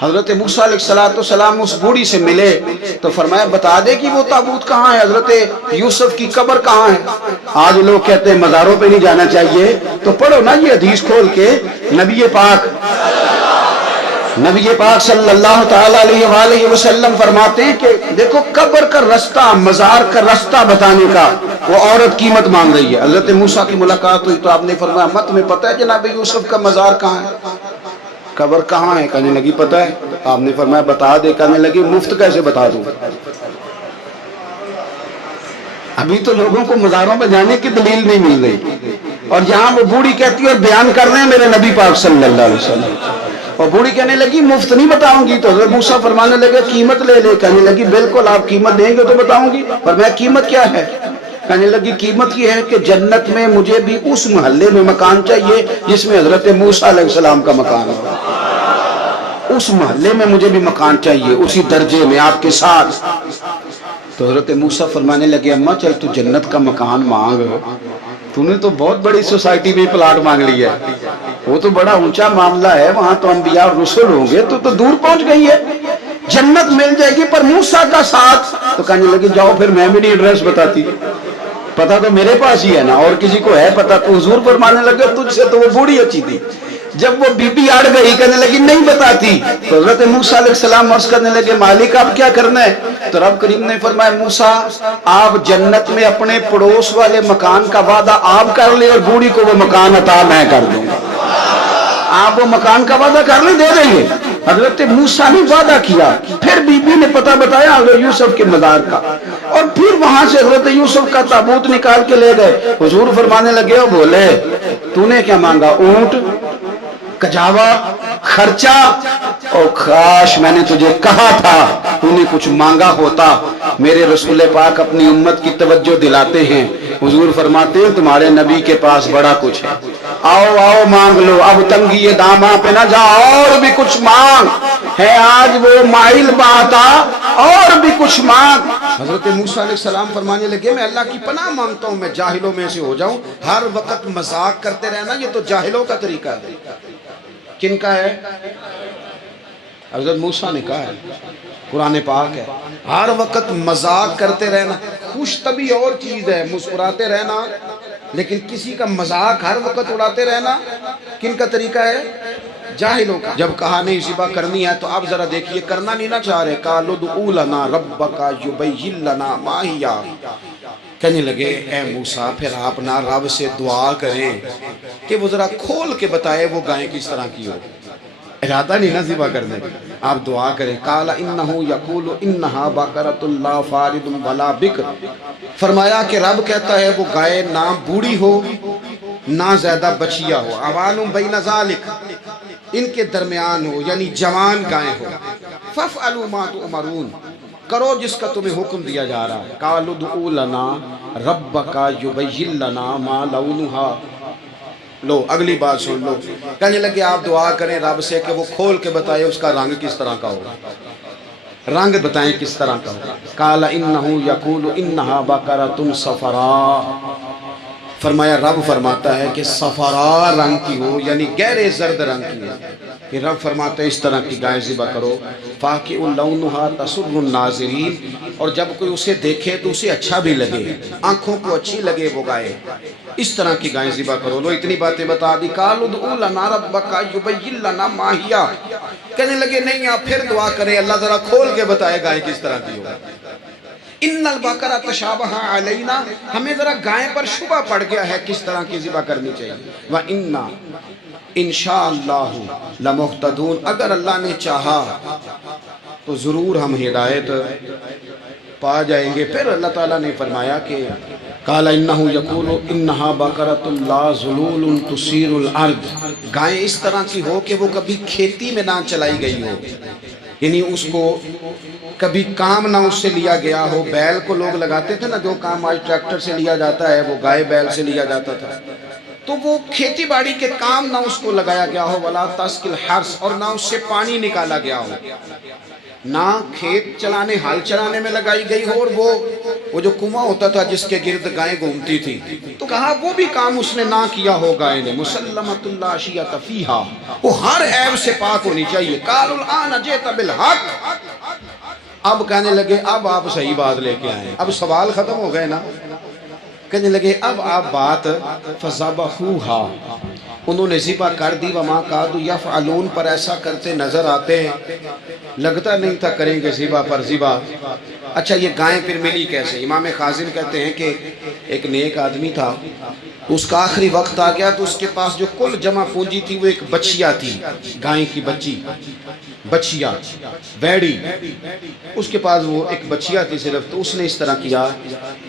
حضرت موسیٰ علیہ السلام اس بوڑھی سے ملے تو فرمایا بتا دے کہ وہ تابوت کہاں ہے, حضرت یوسف کی قبر کہاں ہے. آج لوگ کہتے ہیں مزاروں پہ نہیں جانا چاہیے, تو پڑھو نا یہ حدیث کھول کے. نبی پاک صلی اللہ تعالی علیہ وآلہ وسلم فرماتے ہیں کہ دیکھو قبر کا رستہ, مزار کا رستہ بتانے کا وہ عورت قیمت مانگ رہی ہے. حضرت موسیٰ کی ملاقات ہوئی تو آپ نے فرمایا مت میں پتہ ہے جناب یوسف کا مزار کہاں ہے, قبر کہاں ہے؟ کہنے لگی پتہ ہے. آپ نے فرمایا بتا دے. کہنے لگی مفت کیسے بتا دوں, ابھی تو لوگوں کو مزاروں میں جانے کی دلیل نہیں مل رہی, اور یہاں وہ بوڑھی کہتی ہے اور بیان کر رہے ہیں میرے نبی پاک صلی اللہ علیہ وسلم. اور بوڑھی کہنے لگی مفت نہیں بتاؤں گی. تو حضرت موسیٰ فرمانے لگے قیمت لے لے. کہنے لگی بالکل آپ قیمت دیں گے تو بتاؤں گی. فرمایا قیمت کیا ہے؟ کہنے لگی قیمت یہ ہے کہ جنت میں مجھے بھی اس محلے میں مکان چاہیے جس میں حضرت موسیٰ علیہ السلام کا مکان ہو. اس محلے میں مجھے بھی مکان چاہیے, اسی درجے میں آپ کے ساتھ. تو حضرت موسیٰ فرمانے لگے اماں چل تو جنت کا مکان مانگ, تو نے تو بہت بڑی سوسائٹی میں پلاٹ مانگ لیا ہے, وہ تو بڑا اونچا معاملہ ہے, وہاں تو انبیاء اور رسول ہوں گے, تو دور پہنچ گئی ہے, جنت مل جائے گی پر موسیٰ کا ساتھ. تو کہنے لگی جاؤ پھر میں بھی نہیں ایڈریس بتاتی, پتا تو میرے پاس ہی ہے نا, اور کسی کو ہے پتا. تو حضور فرمانے لگے تجھ سے تو وہ بوڑھی اچھی تھی. جب وہ بی بی اڑ گئی کہنے لگی نہیں بتاتی. تو حضرت موسیٰ علیہ السلام عرض کرنے لگے مالک آپ کیا کرنا ہے؟ تو رب کریم نے فرمایا موسیٰ آپ جنت میں اپنے پڑوس والے مکان کا وعدہ آپ کر لیں اور بوڑھی کو وہ مکان عطا میں کر دوں گا. آپ وہ مکان کا وعدہ کر لیں, دے دیں گے. حضرت موسیٰ نے وعدہ کیا, پھر بی بی نے پتہ بتایا حضرت یوسف کے مزار کا, اور پھر وہاں سے حضرت یوسف کا تابوت نکال کے لے گئے. حضور فرمانے لگے بولے تو نے کیا مانگا؟ اونٹ, کجاوا, خرچہ. اور کاش میں نے تجھے کہا تھا تو نے کچھ مانگا ہوتا. میرے رسول پاک اپنی امت کی توجہ دلاتے ہیں. حضور فرماتے ہیں تمہارے نبی کے پاس بڑا کچھ ہے, آؤ آؤ مانگ لو، اب تنگی داماں پہ نہ جا، اور بھی کچھ مانگ ہے آج وہ مائل باتا، اور بھی کچھ مانگ۔ حضرت موسیٰ علیہ السلام فرمانے لگے میں اللہ کی پناہ مانگتا ہوں میں جاہلوں میں سے ہو جاؤں، ہر وقت مذاق کرتے رہنا یہ تو جاہلوں کا طریقہ ہے۔ کن کا ہے؟ حضرت موسیٰ نے کہا ہے، قرآن پاک ہے، ہر وقت مذاق کرتے رہنا۔ خوش طبی اور چیز ہے، مسکراتے رہنا، لیکن کسی کا مذاق ہر وقت اڑاتے رہنا کن کا طریقہ ہے؟ جاہلوں کا۔ جب کہا نہیں ذبح کرنی ہے تو اب ذرا دیکھیے کرنا نہیں نہ چاہ رہے، قالوا ادع لنا ربک یبین لنا ما ہی، کہنے لگے اے موسیٰ پھر آپ نہ رب سے دعا کریں کہ وہ ذرا کھول کے بتائے وہ گائیں کس طرح کی ہو، ارادہ نہیں نہ ذبح کرنے، آپ دعا کریں۔ قال انہ یقول انہا بقرۃ لا فارض ولا بکر، فرمایا کہ رب کہتا ہے وہ گائے نہ بوڑھی ہو نہ زیادہ بچیا ہو، عوان بین ذالک، ان کے درمیان ہو یعنی جوان گائے ہو، فافعلوا ما تؤمرون، کرو جس کا تمہیں حکم دیا جا رہا ہے۔ قالوا ادع لنا ربک یبین لنا ما لونھا، لو اگلی بات سن لو، کہنے لگے آپ دعا کریں رب سے کہ وہ کھول کے بتائے اس کا رنگ کس طرح کا ہوگا، رنگ بتائیں کس طرح کا ہوگا۔ قال انہ یقول انہا بقرۃ صفراء، فرمایا رب فرماتا ہے کہ صفراء رنگ کی ہو یعنی گہرے زرد رنگ کی ہو، کہ رب فرماتا ہے اس طرح کی گائے ذبح کرو، فاقع لونھا تسر الناظرین، اور جب کوئی اسے دیکھے تو اسے اچھا بھی لگے، آنکھوں کو اچھی لگے وہ گائے، اس طرح کی گائیں ذبح کرو۔ لو اتنی باتیں بتا دی۔ قالوا ادع لنا ربک یبین لنا ما ہی، کہنے لگے نہیں آپ پھر دعا کریں اللہ ذرا کھول کے بتائے گائیں کس طرح کی ہو۔ ان البقرہ تشابہ علینا، ہمیں ذرا گائیں پر شبہ پڑ گیا ہے کس طرح کی ذبح کرنی چاہیے۔ وَإِنَّا انشاءاللہ لمہتدون، اگر اللہ نے چاہا تو ضرور ہم ہدایت پا جائیں گے۔ پھر اللہ تعالیٰ نے فرمایا کہ قال انہ یقول انہا بقرۃ لا ذلول تثیر الارض، گائیں اس طرح کی ہو کہ وہ کبھی کھیتی میں نہ چلائی گئی ہو، یعنی اس کو کبھی کام نہ اس سے لیا گیا ہو، بیل کو لوگ لگاتے تھے نا، جو کام آج ٹریکٹر سے لیا جاتا ہے وہ گائے بیل سے لیا جاتا تھا، تو وہ کھیتی باڑی کے کام نہ اس کو لگایا گیا ہو، ولا تسقی الحرث، اور نہ اس سے پانی نکالا گیا ہو، نہ کھیت چلانے ہل چلانے میں لگائی گئی ہو، اور وہ جو کنواں ہوتا تھا جس کے گرد گائیں گھومتی تھی، تو کہا وہ بھی کام اس نے نہ کیا ہو گائے نے، مسلمۃ لا شیۃ فیہا، وہ ہر عیب سے پاک ہونی چاہیے۔ قالوا الآن جئت بالحق، اب کہنے لگے اب آپ صحیح بات لے کے آئے، اب سوال ختم ہو گئے نا، کہنے لگے اب آپ بات فذبحوہا، انہوں نے ذبح کر دی، وما کادوا یفعلون، پر ایسا کرتے نظر آتے ہیں، لگتا نہیں تھا کریں گے ذبح پر ذبح۔ اچھا یہ گائیں پھر ملی کیسے؟ امام خازن کہتے ہیں کہ ایک نیک آدمی تھا، اس کا آخری وقت آ گیا تو اس کے پاس جو کل جمع پونجی تھی وہ ایک بچیا تھی، گائیں کی بچی، بچیا بیڑی، اس کے پاس وہ ایک بچیا تھی صرف، تو اس نے اس طرح کیا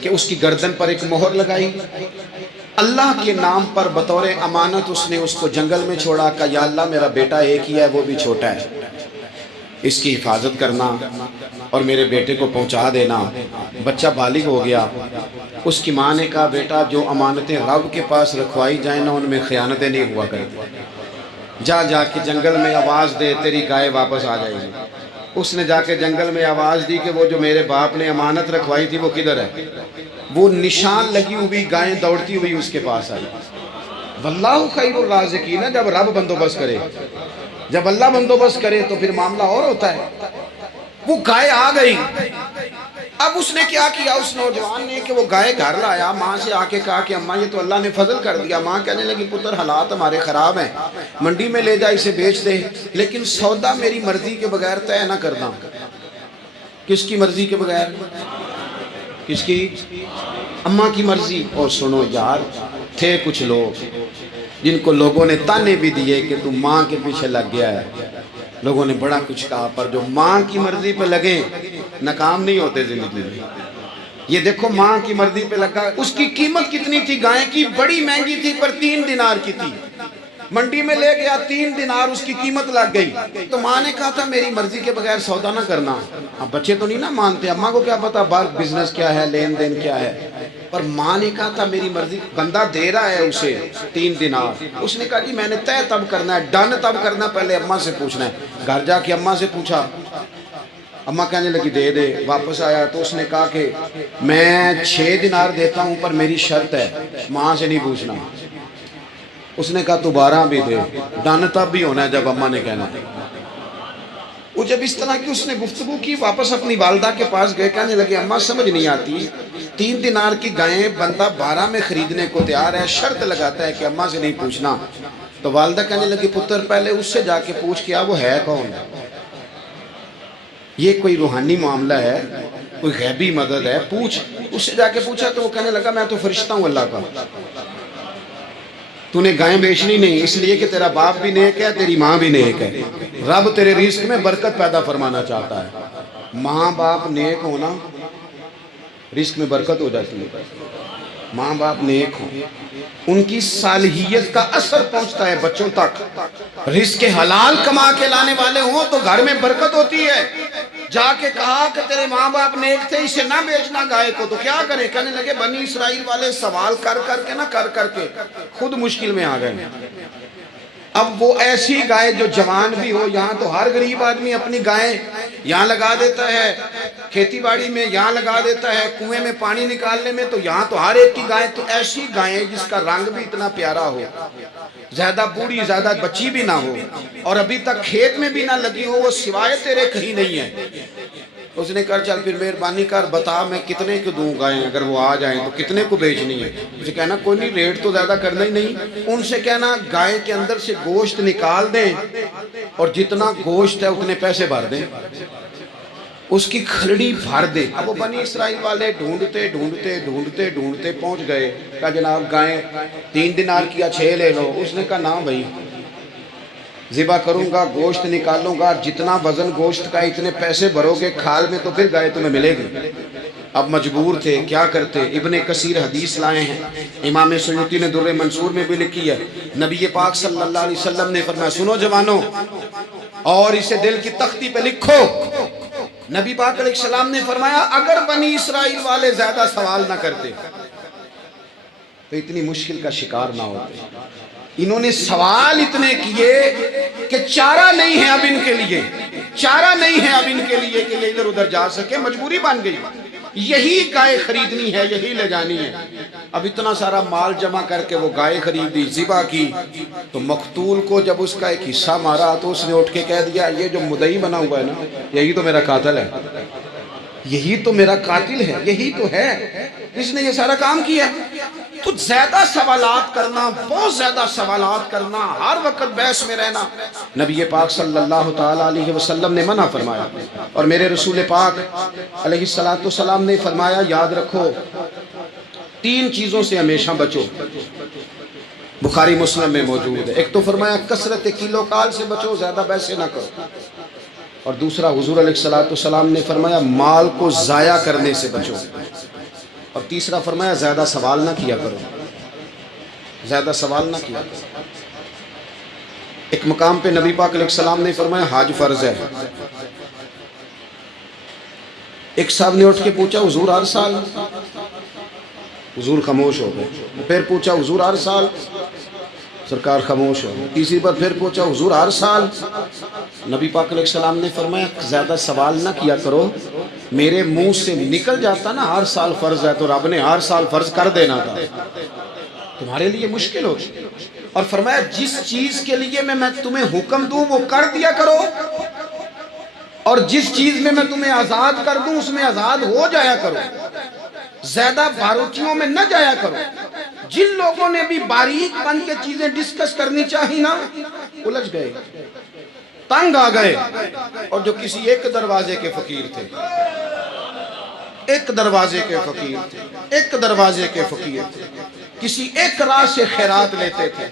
کہ اس کی گردن پر ایک مہر لگائی، اللہ کے نام پر بطور امانت اس نے اس کو جنگل میں چھوڑا، کہا یا اللہ میرا بیٹا ایک ہی ہے وہ بھی چھوٹا ہے، اس کی حفاظت کرنا اور میرے بیٹے کو پہنچا دینا۔ بچہ بالغ ہو گیا، اس کی ماں نے کہا بیٹا جو امانتیں رب کے پاس رکھوائی جائیں نا ان میں خیانتیں نہیں ہوا کرتی، جا جا کے جنگل میں آواز دے تیری گائے واپس آ جائے گی۔ اس نے جا کے جنگل میں آواز دی کہ وہ جو میرے باپ نے امانت رکھوائی تھی وہ کدھر ہے؟ وہ نشان لگی ہوئی گائیں دوڑتی ہوئی اس کے پاس آئی۔ واللہ خیر الرازقین، جب رب بندوبست کرے، جب اللہ بندوبست کرے تو پھر معاملہ اور ہوتا ہے۔ وہ گائے آ گئی، اب اس نے کیا کیا اس نوجوان نے کہ وہ گائے گھر لایا، ماں سے آ کے کہا کہ اماں یہ تو اللہ نے فضل کر دیا۔ ماں کہنے لگی پتر حالات ہمارے خراب ہیں، منڈی میں لے جا اسے بیچ دے، لیکن سودا میری مرضی کے بغیر طے نہ کرنا۔ کس کی مرضی کے بغیر؟ کس کی؟ اماں کی مرضی۔ اور سنو یار، تھے کچھ لوگ جن کو لوگوں نے تانے بھی دیے کہ تم ماں کے پیچھے لگ گیا ہے، لوگوں نے بڑا کچھ کہا، پر جو ماں کی مرضی پہ لگیں ناکام نہیں ہوتے زندگی میں۔ یہ دیکھو ماں کی مرضی پہ لگا، اس کی قیمت کتنی تھی گائے کی؟ بڑی مہنگی تھی پر 3 دینار کی تھی، منڈی میں لے گیا 3 دینار اس کی قیمت لگ گئی، تو ماں نے کہا تھا میری مرضی کے بغیر سودا نہ کرنا۔ اب بچے تو نہیں نہ مانتے، اماں کو کیا پتا بار بزنس کیا ہے، لین دین کیا ہے، پر ماں نے کہا تھا میری مرضی، بندہ دے رہا ہے اسے 3 دینار، اس نے کہا جی میں نے طے تب کرنا ہے، ڈن تب کرنا ہے، پہلے اماں سے پوچھنا ہے۔ گھر جا کے اماں سے پوچھا، اماں کہنے لگی دے دے۔ واپس آیا تو اس نے کہا کہ میں 6 دینار دیتا ہوں پر میری شرط ہے، ماں سے نہیں پوچھنا۔ اس نے کہا تو 12 بھی دے، ڈن تب بھی ہونا ہے جب اماں نے کہنا ہے۔ وہ جب اس طرح کی اس نے گفتگو کی، واپس اپنی والدہ کے پاس گئے، کہنے لگے اماں سمجھ نہیں آتی، 3 دینار کی گائیں بندہ 12 میں خریدنے کو تیار ہے، شرط لگاتا ہے کہ اماں سے نہیں پوچھنا۔ تو والدہ کہنے لگی پتر پہلے اس سے جا کے پوچھ کیا وہ ہے کون، یہ کوئی روحانی معاملہ ہے، کوئی غیبی مدد ہے، پوچھ۔ اس سے جا کے پوچھا تو وہ کہنے لگا میں تو فرشتہ ہوں اللہ کا، تو نے گائیں بیچنی نہیں، اس لیے کہ تیرا باپ بھی نیک ہے، تیری ماں بھی نیک ہے، رب تیرے رزق میں برکت پیدا فرمانا چاہتا ہے۔ ماں باپ نیک ہونا رزق میں برکت ہو جاتی ہے، ماں باپ نیک ہوں، ان کی صالحیت کا اثر پہنچتا ہے بچوں تک، رزق حلال کما کے لانے والے ہوں تو گھر میں برکت ہوتی ہے۔ جا کے کہا کہ تیرے ماں باپ نیک تھے، اسے نہ بیچنا گائے کو، تو کیا کریں؟ کہنے لگے بنی اسرائیل والے سوال کر کے خود مشکل میں آ گئے۔ اب وہ ایسی گائے جو جوان بھی ہو، یہاں تو ہر غریب آدمی اپنی گائیں یہاں لگا دیتا ہے، کھیتی باڑی میں یہاں لگا دیتا ہے، کنویں میں پانی نکالنے میں، تو یہاں تو ہر ایک کی گائیں، تو ایسی گائیں جس کا رنگ بھی اتنا پیارا ہو، زیادہ بوڑھی زیادہ بچی بھی نہ ہو، اور ابھی تک کھیت میں بھی نہ لگی ہو، وہ سوائے تیرے کہیں نہیں ہے۔ اس نے کہا چل پھر مہربانی کر بتا میں کتنے کو دوں گائیں، اگر وہ آ جائیں تو کتنے کو بیچنی ہے؟ اسے کہنا کوئی نہیں، ریٹ تو زیادہ کرنا ہی نہیں، ان سے کہنا گائے کے اندر سے گوشت نکال دیں اور جتنا گوشت ہے اتنے پیسے بھر دیں، اس کی کھلڑی بھر دے۔ اب وہ بنی اسرائیل والے ڈھونڈتے پہنچ گئے، کہا جناب گائیں 3 دینار کیا 6 لے لو۔ اس نے کہا نا بھائی، ذبح کروں گا، گوشت نکالوں گا، جتنا وزن گوشت کا اتنے پیسے بھرو گے کھال میں تو پھر گائے تمہیں ملے گی۔ اب مجبور تھے، کیا کرتے؟ ابن کثیر حدیث لائے ہیں، امام سیوطی نے در منصور میں بھی لکھی ہے، نبی پاک صلی اللہ علیہ وسلم نے فرمایا سنو جوانوں، اور اسے دل کی تختی پہ لکھو، نبی پاک علیہ السلام نے فرمایا اگر بنی اسرائیل والے زیادہ سوال نہ کرتے تو اتنی مشکل کا شکار نہ ہوتے۔ انہوں نے سوال اتنے کیے کہ چارہ نہیں ہے اب ان کے لیے، چارہ نہیں ہے اب ان کے لیے کہ یہ ادھر ادھر جا سکے، مجبوری بن گئی، یہی گائے خریدنی ہے، یہی لے جانی ہے۔ اب اتنا سارا مال جمع کر کے وہ گائے خریدی، ذبح کی، تو مقتول کو جب اس کا ایک حصہ مارا تو اس نے اٹھ کے کہہ دیا یہ جو مدعی بنا ہوا ہے نا، یہی تو میرا قاتل ہے، یہی تو میرا قاتل ہے، یہی تو ہے، اس نے یہ سارا کام کیا۔ تو زیادہ سوالات کرنا، بہت زیادہ سوالات کرنا، ہر وقت بحث میں رہنا، نبی پاک صلی اللہ تعالیٰ علیہ وسلم نے منع فرمایا، اور میرے رسول پاک علیہ السلام نے فرمایا یاد رکھو 3 چیزوں سے ہمیشہ بچو، بخاری مسلم میں موجود ہے۔ ایک تو فرمایا کثرت کیلو کال سے بچو، زیادہ بحث نہ کرو، اور دوسرا حضور علیہ السلام نے فرمایا مال کو ضائع کرنے سے بچو، اور تیسرا فرمایا زیادہ سوال نہ کیا کرو، زیادہ سوال نہ کیا کرو۔ ایک مقام پہ نبی پاک علیہ السلام نے فرمایا حج فرض ہے۔ ایک صاحب نے اٹھ کے پوچھا حضور ہر سال؟ حضور خاموش ہو گئے۔ پھر پوچھا حضور ہر سال؟ سرکار خاموش ہو گئے۔ تیسری بار پھر پوچھا حضور ہر سال؟ نبی پاک علیہ السلام نے فرمایا زیادہ سوال نہ کیا کرو، میرے منہ سے نکل جاتا نا ہر سال فرض ہے تو رب نے ہر سال فرض کر دینا تھا، تمہارے لیے مشکل ہو۔ اور فرمایا جس چیز کے لیے میں تمہیں حکم دوں وہ کر دیا کرو، اور جس چیز میں تمہیں آزاد کر دوں اس میں آزاد ہو جایا کرو، زیادہ باروتیوں میں نہ جایا کرو۔ جن لوگوں نے بھی باریک بن کے چیزیں ڈسکس کرنی چاہی نا، الجھ گئے، تنگ آ گئے، اور جو کسی ایک دروازے کے فقیر تھے، ایک دروازے کے فقیر تھے، ایک دروازے کے فقیر تھے، کسی ایک راہ سے خیرات لیتے تھے،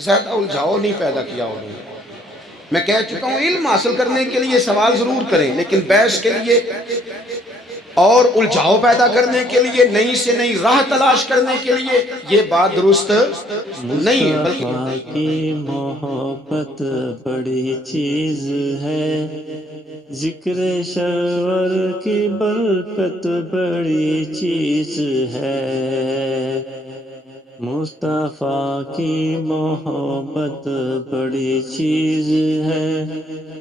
زیادہ الجھاؤ نہیں پیدا کیا انہوں نے۔ میں کہہ چکا ہوں علم حاصل کرنے کے لیے سوال ضرور کریں، لیکن بحث کے لیے اور الجھاؤ پیدا کرنے کے لیے، نئی سے نئی راہ تلاش کرنے کے لیے، یہ بات درست نہیں ہے۔ مصطفیٰ کی محبت بڑی چیز ہے، ذکر شرور کی برکت بڑی چیز ہے، مصطفیٰ کی محبت بڑی چیز ہے،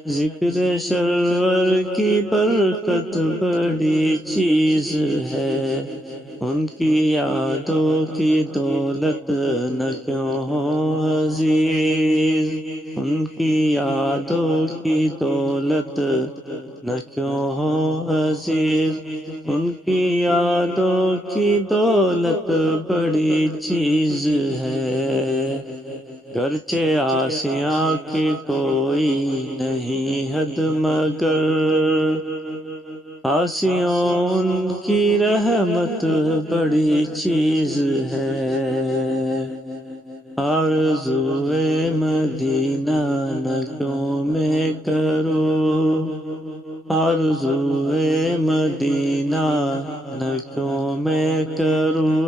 ذکر شرور کی برکت بڑی چیز ہے، ان کی یادوں کی دولت نہ کیوں ہو عزیز، ان کی یادوں کی دولت نہ کیوں ہو عزیز، ان کی یادوں کی دولت بڑی چیز ہے، گرچہ آسیاں کی کوئی نہیں حد مگر آسیوں ان کی رحمت بڑی چیز ہے، آرزوئے مدینہ نہ کیوں میں کروں، آرزوئے مدینہ نہ کیوں میں کروں،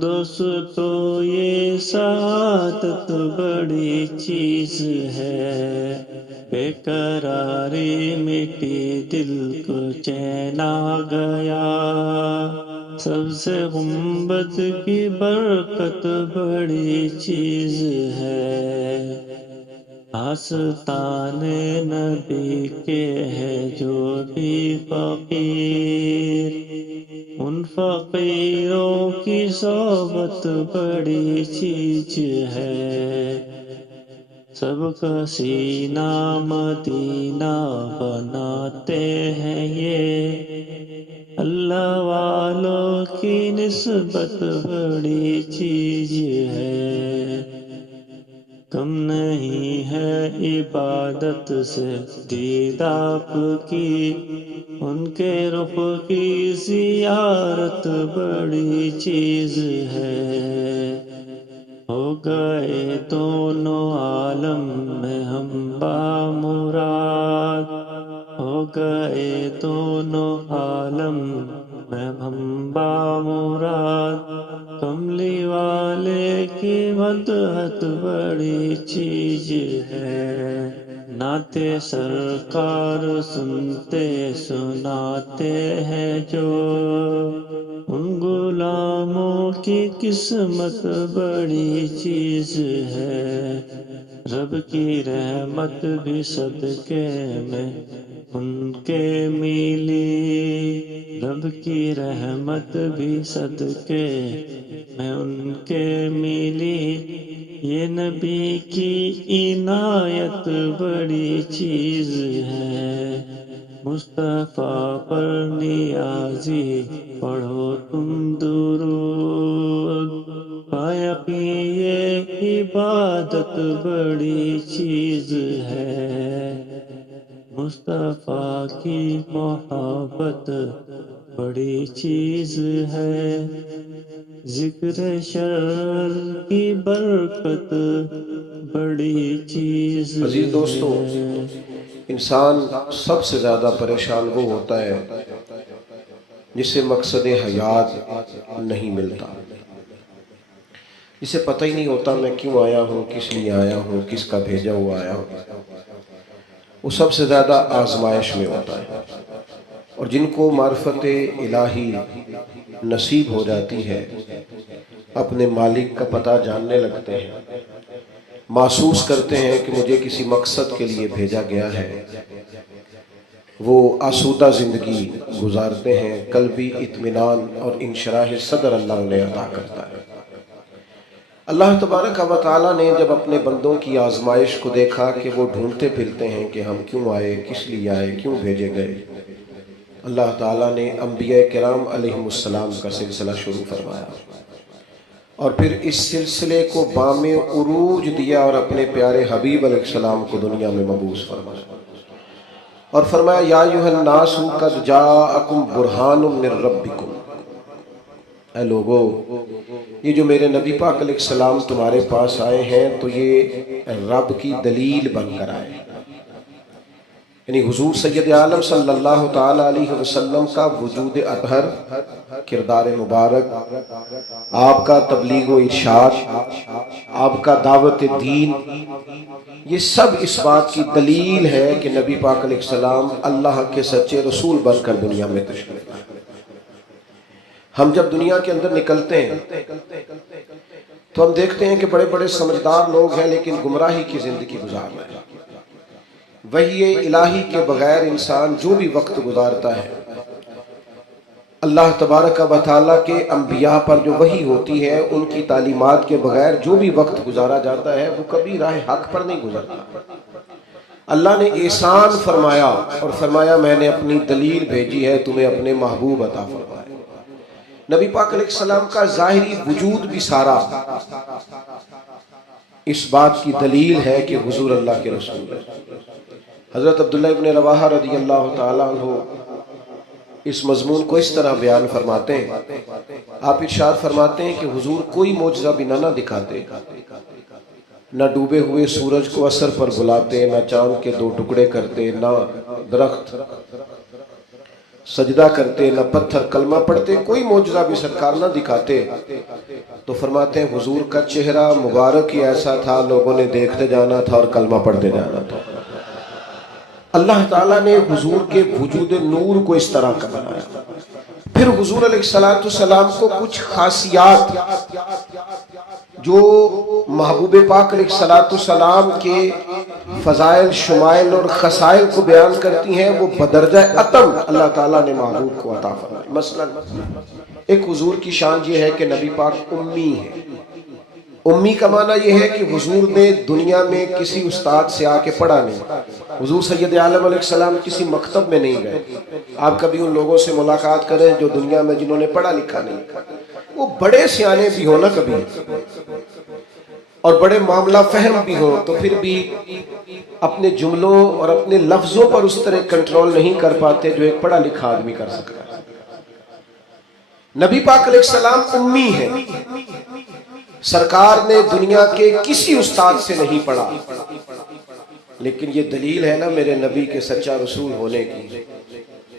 دوستو یہ سعادت بڑی چیز ہے، بے قراری مٹی دل کو چین آ گیا، سب سے گنبد کی برکت بڑی چیز ہے، آستان نبی کے ہے جو بھی فقیر، ان فقیروں کی صحبت بڑی چیز ہے، سب کا سینہ مدینہ بناتے ہیں یہ، اللہ والوں کی نسبت بڑی چیز ہے، کم نہیں ہے عبادت سے دید آپ کی، ان کے رخ کی زیارت بڑی چیز ہے، ہو گئے دونوں عالم میں ہم بامراد، ہو گئے دونوں عالم میں ہم بامراد، کملی والے کی مدحت بڑی چیز ہے، نعت سرکار سنتے سناتے ہیں جو، ان غلاموں کی قسمت بڑی چیز ہے، رب کی رحمت بھی صدقے میں ان کے ملی، رب کی رحمت بھی صدقے میں ان کے ملی، یہ نبی کی عنایت بڑی چیز ہے، مصطفیٰ پر نیازی پڑھو تم درود، بایقین یہ عبادت بڑی چیز ہے، مصطفیٰ کی محبت بڑی چیز ہے، ذکر شرر کی برکت بڑی چیز عزیز دوستو، ہے، انسان سب سے زیادہ پریشان وہ ہوتا ہے جسے مقصد حیات نہیں ملتا، جسے پتہ ہی نہیں ہوتا میں کیوں آیا ہوں، کس لیے آیا ہوں، کس کا بھیجا ہوا آیا ہوں، وہ سب سے زیادہ آزمائش میں ہوتا ہے، اور جن کو معرفت الہی نصیب ہو جاتی ہے اپنے مالک کا پتہ جاننے لگتے ہیں، محسوس کرتے ہیں کہ مجھے کسی مقصد کے لیے بھیجا گیا ہے، وہ آسودہ زندگی گزارتے ہیں، قلبی اطمینان اور انشراح صدر اللہ انہیں عطا کرتا ہے۔ اللہ تبارک و تعالیٰ نے جب اپنے بندوں کی آزمائش کو دیکھا کہ وہ ڈھونڈتے پھرتے ہیں کہ ہم کیوں آئے، کس لیے آئے، کیوں بھیجے گئے، اللہ تعالیٰ نے انبیاء کرام علیہ السلام کا سلسلہ شروع فرمایا، اور پھر اس سلسلے کو بام عروج دیا اور اپنے پیارے حبیب علیہ السلام کو دنیا میں مبعوث فرمایا، اور فرمایا یا ایھا الناس قد جاءکم برہان من ربکم، اے لوگو یہ جو میرے نبی پاک علیہ السلام تمہارے پاس آئے ہیں تو یہ رب کی دلیل بن کر آئے، یعنی حضور سید عالم صلی اللہ تعالی علیہ وسلم کا وجود اطہر، کردار مبارک، آپ کا تبلیغ و ارشاد، آپ کا دعوت دین، یہ سب اس بات کی دلیل ہے کہ نبی پاک علیہ السلام اللہ کے سچے رسول بن کر دنیا میں تشریف لائے۔ ہم جب دنیا کے اندر نکلتے ہیں تو ہم دیکھتے ہیں کہ بڑے بڑے سمجھدار لوگ ہیں لیکن گمراہی کی زندگی گزار رہے ہیں۔ وحی الہی کے بغیر انسان جو بھی وقت گزارتا ہے، اللہ تبارک و تعالیٰ کے انبیاء پر جو وحی ہوتی ہے ان کی تعلیمات کے بغیر جو بھی وقت گزارا جاتا ہے وہ کبھی راہ حق پر نہیں گزرتا۔ اللہ نے احسان فرمایا اور فرمایا میں نے اپنی دلیل بھیجی ہے، تمہیں اپنے محبوب عطا فرمائے۔ نبی پاک علیہ السلام کا ظاہری وجود بھی سارا اس بات کی دلیل ہے کہ حضور اللہ کے رسول ہے۔ حضرت عبداللہ ابن رواحہ رضی اللہ تعالیٰ عنہ اس مضمون کو اس طرح بیان فرماتے ہیں، آپ ارشاد فرماتے ہیں کہ حضور کوئی معجزہ بھی نہ دکھاتے، نہ ڈوبے ہوئے سورج کو اثر پر بلاتے، نہ چاند کے 2 ٹکڑے کرتے، نہ درخت سجدہ کرتے، نہ پتھر کلمہ پڑھتے، کوئی معجزہ بھی سرکار نہ دکھاتے، تو فرماتے ہیں حضور کا چہرہ مبارک ہی ایسا تھا، لوگوں نے دیکھتے جانا تھا اور کلمہ پڑھتے جانا تھا۔ اللہ تعالیٰ نے حضور کے وجود نور کو اس طرح کا بنایا۔ پھر حضور علیہ السلام کو کچھ خاصیات جو محبوب پاک علیہ السلام کے فضائل، شمائل اور خصائل کو بیان کرتی ہیں، وہ بدرجہ اتم اللہ تعالیٰ نے محبوب کو عطا فرمائی۔ مثلا ایک حضور کی شان یہ ہے کہ نبی پاک امی ہے۔ امی کا معنی یہ ہے کہ حضور نے دنیا میں کسی استاد سے آ کے پڑھا نہیں۔ حضور سید عالم علیہ السلام کسی مکتب میں نہیں گئے۔ آپ کبھی ان لوگوں سے ملاقات کریں جو دنیا میں جنہوں نے پڑھا لکھا نہیں، وہ بڑے سیانے بھی ہو نا کبھی اور بڑے معاملہ فہم بھی ہو، تو پھر بھی اپنے جملوں اور اپنے لفظوں پر اس طرح کنٹرول نہیں کر پاتے جو ایک پڑھا لکھا آدمی کر سکتا ہے۔ نبی پاک علیہ السلام امی ہے، سرکار نے دنیا کے کسی استاد سے نہیں پڑھا، لیکن یہ دلیل ہے نا میرے نبی کے سچا رسول ہونے کی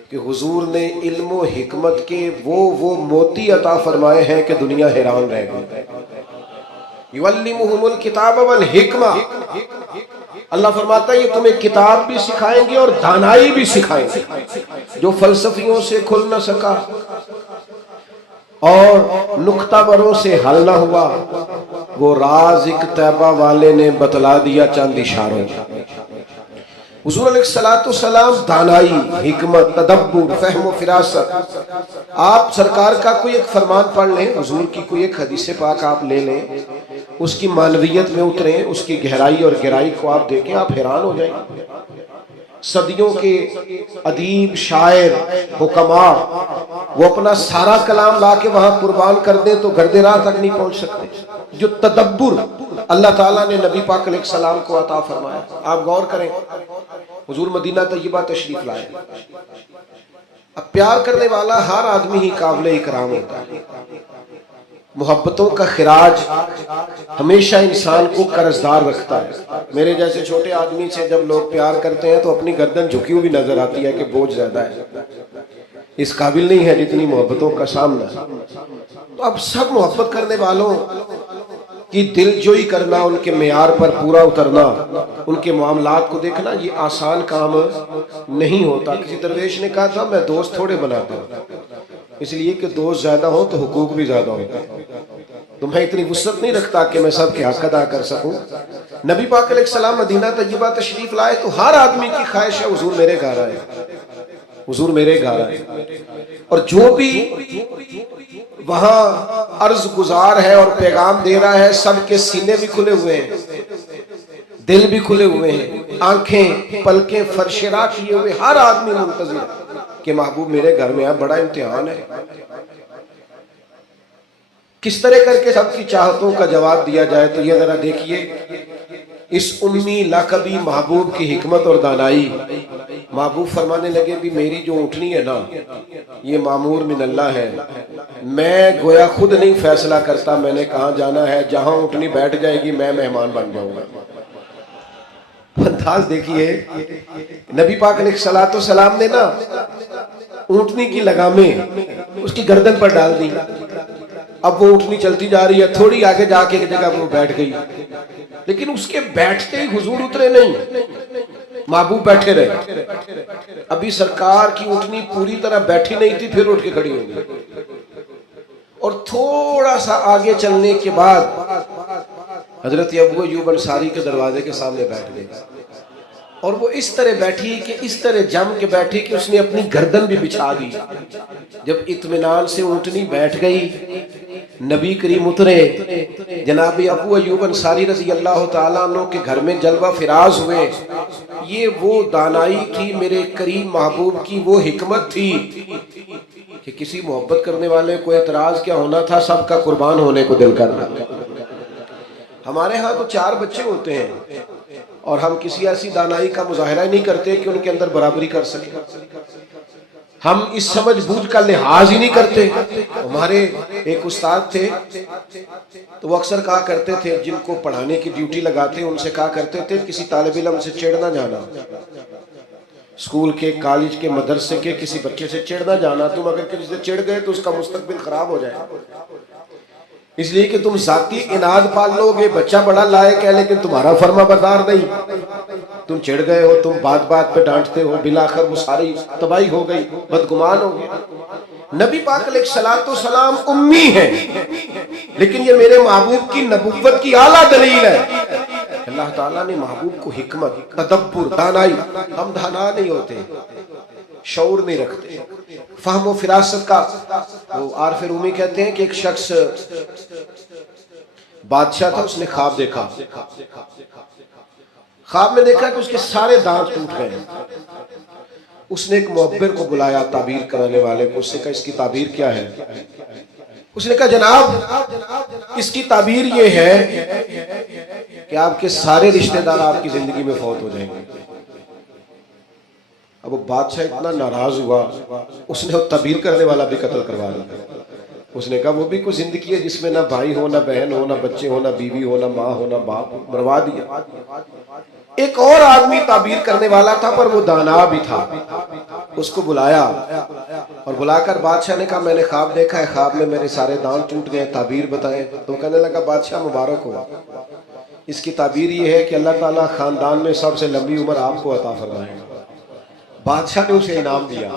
کہ حضور نے علم و حکمت کے وہ موتی عطا فرمائے ہیں کہ دنیا حیران رہ گئی۔ یعلمہم الکتاب والحکمہ، اللہ فرماتا ہے یہ تمہیں کتاب بھی سکھائیں گے اور دانائی بھی سکھائیں گے۔ جو فلسفیوں سے کھل نہ سکا اور نکتہ بروں سے حل نہ ہوا، وہ راز ایک طیبہ والے نے بتلا دیا چند اشاروں۔ حضور علیہ السلام دانائی، حکمت، تدبر، فہم و فراست۔ آپ سرکار کا کوئی ایک فرمان پڑھ لیں، حضور کی کوئی ایک حدیث پاک آپ لے لیں، اس کی معنویت میں اتریں، اس کی گہرائی اور گہرائی کو آپ دیکھیں، آپ حیران ہو جائیں گے۔ صدیوں کے ادیب، شاعر، حکماء وہ اپنا سارا کلام لا کے وہاں قربان کر دیں تو گردِ راہ تک نہیں پہنچ سکتے۔ جو تدبر اللہ تعالیٰ نے نبی پاک علیہ السلام کو عطا فرمایا، آپ غور کریں، حضور مدینہ طیبہ تشریف لائے۔ اب پیار کرنے والا ہر آدمی ہی قابل اکرام ہوتا ہے، محبتوں کا خراج ہمیشہ انسان کو قرضدار رکھتا ہے۔ میرے جیسے چھوٹے آدمی سے جب لوگ پیار کرتے ہیں تو اپنی گردن جھکی ہوئی نظر آتی ہے کہ بوجھ زیادہ ہے، اس قابل نہیں ہے جتنی محبتوں کا سامنا۔ تو اب سب محبت کرنے والوں کی دل جوئی کرنا، ان کے معیار پر پورا اترنا، ان کے معاملات کو دیکھنا، یہ آسان کام نہیں ہوتا۔ کسی درویش نے کہا تھا میں دوست تھوڑے بناتا ہوں، اس لیے کہ دوست زیادہ ہو تو حقوق بھی زیادہ ہوتے ہیں، تو میں اتنی وسعت نہیں رکھتا کہ میں سب کے حق ادا کر سکوں۔ نبی پاک علیہ السلام مدینہ طیبہ تشریف لائے تو ہر آدمی کی خواہش ہے حضور میرے گھر آئے، حضور میرے گھر آئے، اور جو بھی وہاں عرض گزار ہے اور پیغام دے رہا ہے سب کے سینے بھی کھلے ہوئے ہیں، دل بھی کھلے ہوئے ہیں، آنکھیں پلکیں فرش راہ کیے ہوئے، ہر آدمی منتظر ہے کہ محبوب میرے گھر میں ہے۔ بڑا امتحان ہے، کس طرح کر کے سب کی چاہتوں کا جواب دیا جائے۔ تو یہ ذرا دیکھیے اس امی لاقبی محبوب کی حکمت اور دانائی۔ محبوب فرمانے لگے بھی میری جو اونٹنی ہے نا یہ معمور من اللہ ہے، میں گویا خود نہیں فیصلہ کرتا میں نے کہاں جانا ہے، جہاں اونٹنی بیٹھ جائے گی میں مہمان بن جاؤں گا۔ انداز دیکھیے، نبی پاک علیہ الصلوۃ والسلام نے نا اونٹنی کی لگامیں اس کی گردن پر ڈال دی. اب وہ اونٹنی چلتی جا رہی ہے، تھوڑی آگے جا کے ایک جگہ وہ بیٹھ گئی، لیکن اس کے بیٹھتے ہی حضور اترے نہیں، محبوب بیٹھے رہے. ابھی سرکار کی اونٹنی پوری طرح بیٹھی نہیں تھی، پھر اٹھ کے کھڑی ہو گئی، اور تھوڑا سا آگے چلنے کے بعد حضرت ابو ایوب انصاری کے دروازے کے سامنے بیٹھ گئی. اور وہ اس طرح بیٹھی کہ اس طرح جم کے بیٹھی کہ اس نے اپنی گردن بھی بچھا دی. جب اطمینان سے اونٹنی بیٹھ گئی، نبی کریم اترے، جناب ابو ایوب انصاری رضی اللہ تعالیٰ عنہ کے گھر میں جلوہ فراز ہوئے. یہ وہ دانائی تھی میرے کریم محبوب کی، وہ حکمت تھی کہ کسی محبت کرنے والے کو اعتراض کیا ہونا تھا، سب کا قربان ہونے کو دل کرنا. ہمارے ہاں تو 4 بچے ہوتے ہیں اور ہم کسی ایسی دانائی کا مظاہرہ نہیں کرتے کہ ان کے اندر برابری کر سکیں. ہم اس سمجھ بوجھ کا لحاظ ہی نہیں کرتے. ہمارے ایک استاد تھے تو وہ اکثر کہا کرتے تھے، جن کو پڑھانے کی ڈیوٹی لگاتے ان سے کہا کرتے تھے کسی طالب علم سے چڑھنا جانا، اسکول کے، کالج کے، مدرسے کے کسی بچے سے چڑھنا جانا. تم اگر کسی سے چڑھ گئے تو اس کا مستقبل خراب ہو جائے، اس لیے کہ تم ذاتی اناد پال لو گے. بچہ بڑا لائق ہے لیکن تمہارا فرما بردار نہیں، تم چڑھ گئے ہو، تم بات بات پہ ڈانٹتے ہو، بالآخر وہ ساری تباہی ہو گئی، بدگمان ہو گیا. نبی پاک علیہ الصلوۃ والسلام امی ہیں، لیکن یہ میرے محبوب کی نبوت کی اعلیٰ دلیل ہے. اللہ تعالیٰ نے محبوب کو حکمت، تدبر، دانائی، ہم دانا نہیں ہوتے، شعور نہیں رکھتے، فہم و فراست کا. وہ عارف رومی کہتے ہیں کہ ایک شخص بادشاہ تھا، اس نے خواب دیکھا، خواب میں دیکھا کہ اس کے سارے دانت ٹوٹ گئے. اس نے ایک معبر کو بلایا، تعبیر کرانے والے کو، اس سے کہا اس کی تعبیر کیا ہے؟ اس نے کہا جناب اس کی تعبیر یہ ہے کہ آپ کے سارے رشتہ دار آپ کی زندگی میں فوت ہو جائیں گے. اب وہ بادشاہ اتنا ناراض ہوا، اس نے تعبیر کرنے والا بھی قتل کروا دیا. اس نے کہا وہ بھی کوئی زندگی ہے جس میں نہ بھائی ہو، نہ بہن ہو، نہ بچے ہو، نہ بیوی ہو، نہ ماں ہو، نہ باپ ہو، مروا دیا. ایک اور آدمی تعبیر کرنے والا تھا پر وہ دانا بھی تھا، اس کو بلایا اور بلا کر بادشاہ نے کہا میں نے خواب دیکھا ہے، خواب میں میرے سارے دانت ٹوٹ گئے، تعبیر بتائیں. تو کہنے لگا بادشاہ مبارک ہو، اس کی تعبیر یہ ہے کہ اللہ تعالیٰ خاندان میں سب سے لمبی عمر آپ کو عطا فرمائے گا. بادشاہ نے اسے انعام دیا،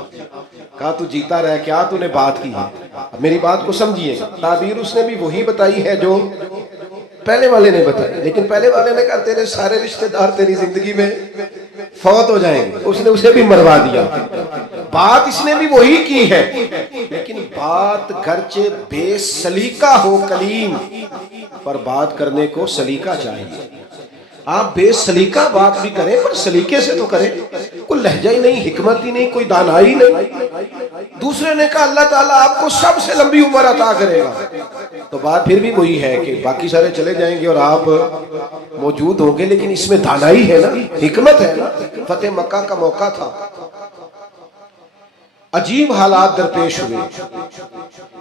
کہا تو جیتا رہ، کیا تو نے بات کی ہے. اب میری بات کو سمجھیے، تعبیر اس نے بھی وہی بتائی ہے جو پہلے والے نے بتائی، لیکن پہلے والے نے کہا تیرے سارے رشتہ دار تیری زندگی میں فوت ہو جائیں گے، اس نے اسے بھی مروا دیا. بات اس نے بھی وہی کی ہے، لیکن بات گرچہ بے سلیقہ ہو کلیم، پر بات کرنے کو سلیقہ چاہیے. آپ بے سلیقہ بات بھی کریں پر سلیقے سے تو کریں. کوئی لہجہ ہی نہیں، حکمت ہی نہیں، کوئی دانائی نہیں. دوسرے نے کہا اللہ تعالیٰ آپ کو سب سے لمبی عمر عطا کرے گا، تو بات پھر بھی وہی ہے کہ باقی سارے چلے جائیں گے اور آپ موجود ہوں گے، لیکن اس میں دانائی ہے نا، حکمت ہے نا. فتح مکہ کا موقع تھا، عجیب حالات درپیش ہوئے.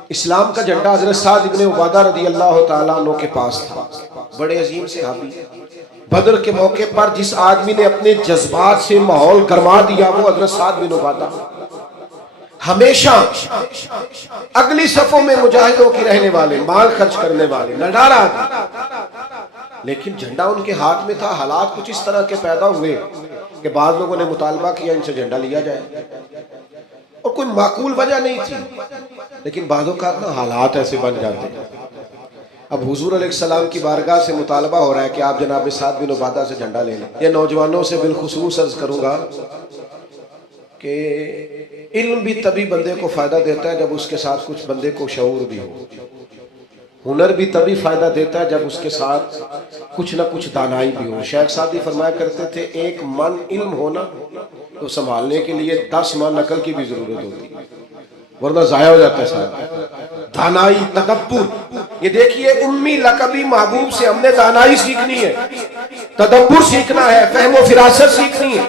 اسلام کا جھنڈا حضرت سعد ابن عبادہ رضی اللہ تعالیٰ عنہ کے پاس تھا، بڑے عظیم صحابی. بدر کے موقع پر جس آدمی نے اپنے جذبات سے ماحول گرما دیا وہ حضرت سعد بن عبادہ. ہمیشہ اگلی صفوں میں مجاہدوں کی رہنے والے، مال خرچ کرنے والے، نڈارا آدمی، لیکن جھنڈا ان کے ہاتھ میں تھا. حالات کچھ اس طرح کے پیدا ہوئے کہ بعض لوگوں نے مطالبہ کیا ان سے جھنڈا لیا جائے، اور کوئی معقول وجہ نہیں تھی، لیکن بعض اوقات نا حالات ایسے بن جاتے ہیں. اب حضور علیہ السلام کی بارگاہ سے مطالبہ ہو رہا ہے کہ آپ جناب سعد بن عبادہ سے جھنڈا لے لیں. یہ نوجوانوں سے بالخصوص عرض کروں گا کہ علم بھی تبھی بندے کو فائدہ دیتا ہے جب اس کے ساتھ کچھ بندے کو شعور بھی ہو. ہنر بھی تبھی فائدہ دیتا ہے جب اس کے ساتھ کچھ نہ کچھ دانائی بھی ہو. شیخ سعدی فرمایا کرتے تھے ایک من علم ہونا تو سنبھالنے کے لیے 10 من عقل کی بھی ضرورت ہوتی ہے، ورنہ ضائع ہو جاتا ہے سارا. دانائی، تدبر. یہ دیکھیے امی لقبی محبوب سے ہم نے دانائی سیکھنی ہے، تدبر سیکھنا ہے، فہم و فراست سیکھنی ہے.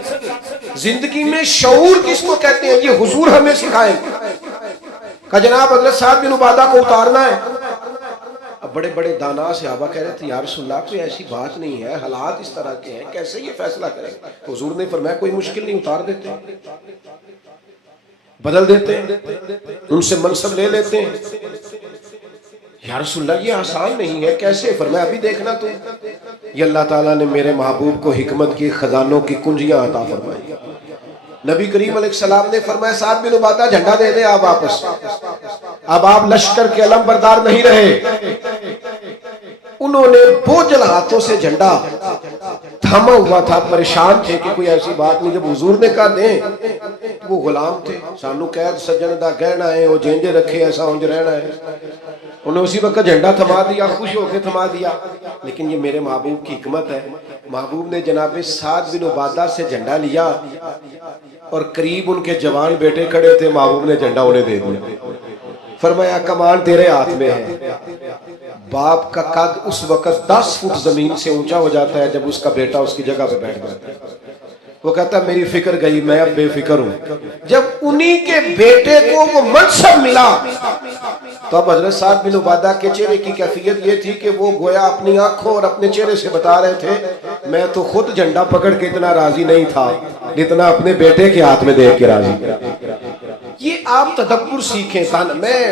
زندگی میں شعور کس کو کہتے ہیں یہ حضور ہمیں سکھائیں کہ جناب حضرت سعد بن عبادہ کو اتارنا ہے. اب بڑے بڑے دانا صحابہ کہہ رہے تھے یا رسول اللہ کوئی ایسی بات نہیں ہے، حالات اس طرح کے ہیں، کیسے یہ فیصلہ کریں؟ حضور نے فرمایا کوئی مشکل نہیں، اتار دیتے ہیں، بدل دیتے ہیں، ان سے منصب لے لیتے ہیں۔ یا رسول اللہ یہ آسان نہیں ہے، کیسے؟ فرمایا ابھی دیکھنا تو یہ اللہ تعالیٰ نے میرے محبوب کو حکمت کی خزانوں کی کنجیاں عطا فرمائی۔ نبی کریم علیہ السلام نے فرمایا سعد بن عبادہ جھنڈا دے دیں آپ واپس، اب آپ لشکر کے علم بردار نہیں رہے۔ انہوں نے بوجھل ہاتھوں سے جھنڈا تھاما ہوا تھا، پریشان تھے کہ کوئی ایسی بات نہیں۔ جب حضور نے کہا دیں، وہ غلام تھے، سانو قید سجن دا گہنا ہے، وہ جینجے رکھے ایسا انج رہنا ہے۔ انہوں نے اسی وقت جھنڈا تھما دیا، خوش ہو کے تھما دیا۔ لیکن یہ میرے محبوب کی حکمت ہے، محبوب نے جناب سعد بن عبادہ سے جھنڈا لیا اور قریب ان کے جوان بیٹے کھڑے تھے، محبوب نے جھنڈا انہیں دے دیا، فرمایا کمان تیرے ہاتھ میں ہے۔ باپ کا قد اس وقت 10 فٹ زمین سے اونچا ہو جاتا ہے جب اس کا بیٹا اس کی جگہ پہ بیٹھ جاتا ہے۔ وہ کہتا ہے میری فکر گئی، میں اب بے فکر ہوں۔ جب انہی کے بیٹے کو وہ منصب ملا تو اب حضرت سعد بن عبادہ کے چہرے کی کیفیت یہ تھی کہ وہ گویا اپنی آنکھوں اور اپنے چہرے سے بتا رہے تھے میں تو خود جھنڈا پکڑ کے اتنا راضی نہیں تھا جتنا اپنے بیٹے کے ہاتھ میں دیکھ کے راضی۔ یہ آپ تدبر سیکھیں۔ میں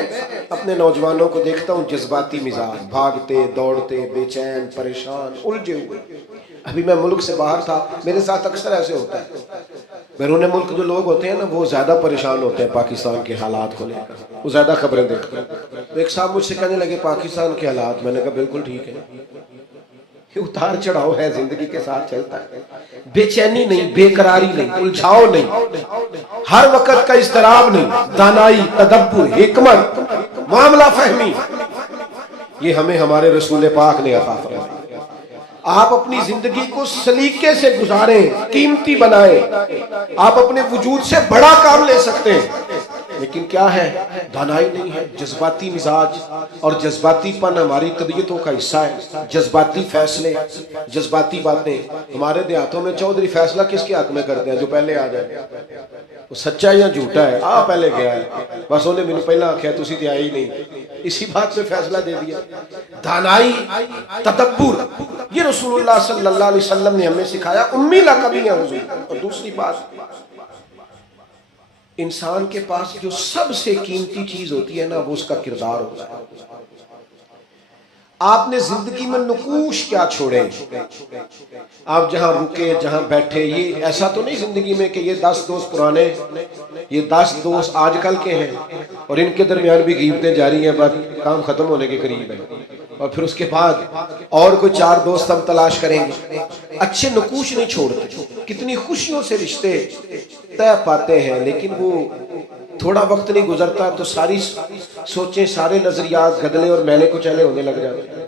اپنے نوجوانوں کو دیکھتا ہوں جذباتی مزاج، بھاگتے دوڑتے بے چین پریشان الجھے ہوئے۔ ابھی میں ملک سے باہر تھا، میرے ساتھ اکثر ایسے ہوتا ہے، بیرون ملک جو لوگ ہوتے ہیں نا وہ زیادہ پریشان ہوتے ہیں پاکستان کے حالات کو لے کر، وہ زیادہ خبریں دیکھتے ہیں۔ ایک صاحب مجھ سے کہنے لگے پاکستان کے حالات، میں نے کہا بالکل ٹھیک ہے، یہ اتار چڑھاؤ ہے، زندگی کے ساتھ چلتا ہے، بے چینی نہیں، بے قراری نہیں، الجھاؤ نہیں، ہر وقت کا اضطراب نہیں، دانائی، تدبر، حکمت، معاملہ فہمی، یہ ہمیں ہمارے رسول پاک نے عطا فرمایا۔ آپ اپنی زندگی کو سلیقے سے گزاریں، قیمتی بنائیں۔ آپ اپنے وجود سے بڑا کام لے سکتے ہیں، لیکن کیا ہے؟ دانائی نہیں ہے، جذباتی مزاج اور جذباتی پن ہماری طبیعتوں کا حصہ ہے۔ جذباتی فیصلے، جذباتی باتیں۔ ہمارے دیہاتوں میں چودھری فیصلہ کس کے حق میں کرتے ہیں؟ جو پہلے آ جائے، وہ سچا یا جھوٹا ہے، پہلے گیا ہے، بس انہیں مجھے پہلا آخیا تسی تے آئے ہی نہیں، اسی بات پہ فیصلہ دے دیا۔ دانائی، تدبر، یہ رسول اللہ صلی اللہ علیہ وسلم نے ہمیں سکھایا۔ امی لقبی ہے حضور۔ اور دوسری بات، انسان کے پاس جو سب سے قیمتی چیز ہوتی ہے نا وہ اس کا کردار ہوتا ہے۔ آپ نے زندگی میں نقوش کیا چھوڑے؟ آپ جہاں رکے، جہاں بیٹھے، یہ ایسا تو نہیں زندگی میں کہ یہ 10 دوست پرانے، یہ 10 دوست آج کل کے ہیں اور ان کے درمیان بھی غیبتیں جاری ہیں، بس کام ختم ہونے کے قریب ہے، اور پھر اس کے بعد اور کوئی 4 دوست ہم تلاش کریں گے۔ اچھے نقوش نہیں چھوڑتے، کتنی خوشیوں سے رشتے طے پاتے ہیں، لیکن وہ تھوڑا وقت نہیں گزرتا تو ساری سوچیں، سارے نظریات گدلے اور میلے کچیلے ہونے لگ جاتے ہیں،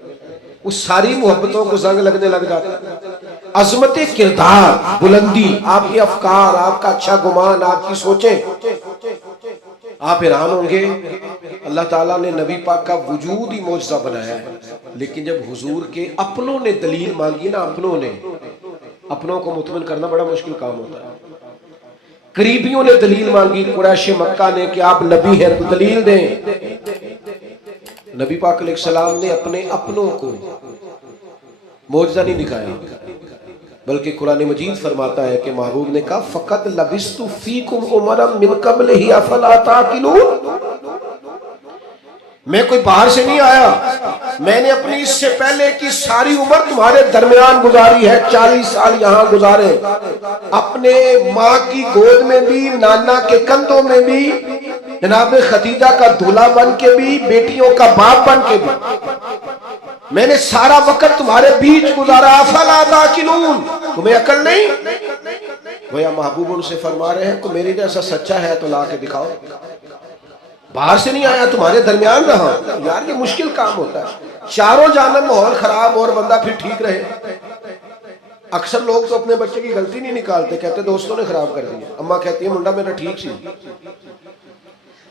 اس ساری محبتوں کو زنگ لگنے لگ جاتا ہے۔ عظمت کردار، بلندی، آپ کے افکار، آپ کا اچھا گمان، آپ کی سوچیں، آپ حیران ہوں گے اللہ تعالیٰ نے نبی پاک کا وجود ہی معجزہ بنایا ہے، لیکن جب حضور کے اپنوں نے دلیل مانگی نا، اپنوں کو مطمئن کرنا بڑا مشکل کام ہوتا ہے۔ قریبیوں نے دلیل مانگی، قریش مکہ نے کہ آپ نبی ہیں تو دلیل دیں۔ نبی پاک علیہ السلام نے اپنے اپنوں کو معجزہ نہیں دکھایا، بلکہ قرآن مجید فرماتا ہے کہ محبوب نے کہا فقط لبثت فیکم عمرا من قبلہ افلا تعقلون، میں کوئی باہر سے نہیں آیا، میں نے اپنی اس سے پہلے کی ساری عمر تمہارے درمیان گزاری ہے، 40 سال یہاں گزارے، اپنے ماں کی گود میں بھی، نانا کے کندھوں میں بھی، جناب خدیجہ کا دولہا بن کے بھی، بیٹیوں کا باپ بن کے بھی، میں نے سارا وقت تمہارے بیچ گزارا، افلا تعقلون، تمہیں عقل نہیں؟ گویا محبوب ان سے فرما رہے ہیں کہ میری جیسا سچا ہے تو لا کے دکھاؤ، باہر سے نہیں آیا، تمہارے درمیان رہا۔ یار یہ مشکل کام ہوتا ہے، چاروں جانب ماحول خراب اور بندہ پھر ٹھیک رہے۔ اکثر لوگ تو اپنے بچے کی غلطی نہیں نکالتے، کہتے دوستوں نے خراب کر دیا، اماں کہتی ہے منڈا میرا ٹھیک سی،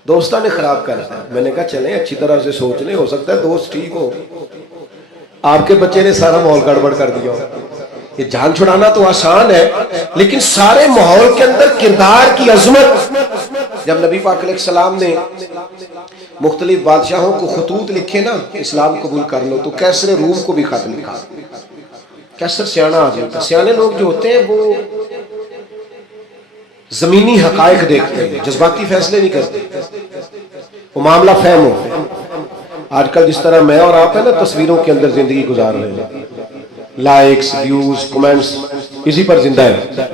دوستوں نے خراب کر دیا۔ میں نے کہا چلیں اچھی طرح سے سوچ لیں، ہو سکتا ہے دوست ٹھیک ہو، آپ کے بچے نے سارا ماحول گڑبڑ کر دیا۔ یہ جان چھڑانا تو آسان ہے، لیکن سارے ماحول کے اندر کردار کی عظمت، جب نبی پاک علیہ السلام نے مختلف بادشاہوں کو خطوط لکھے نا اسلام قبول کر لو، تو کیسر روم کو بھی خط لکھا. کیسر سیانا آدمی تھا. سیانے لوگ جو ہوتے ہیں وہ زمینی حقائق دیکھتے ہیں، جذباتی فیصلے نہیں کرتے، وہ معاملہ فہم ہو. آج کل جس طرح میں اور آپ ہیں نا تصویروں کے اندر زندگی گزار رہے ہیں، لائکس، ویوز، کمنٹس، اسی پر زندہ ہے.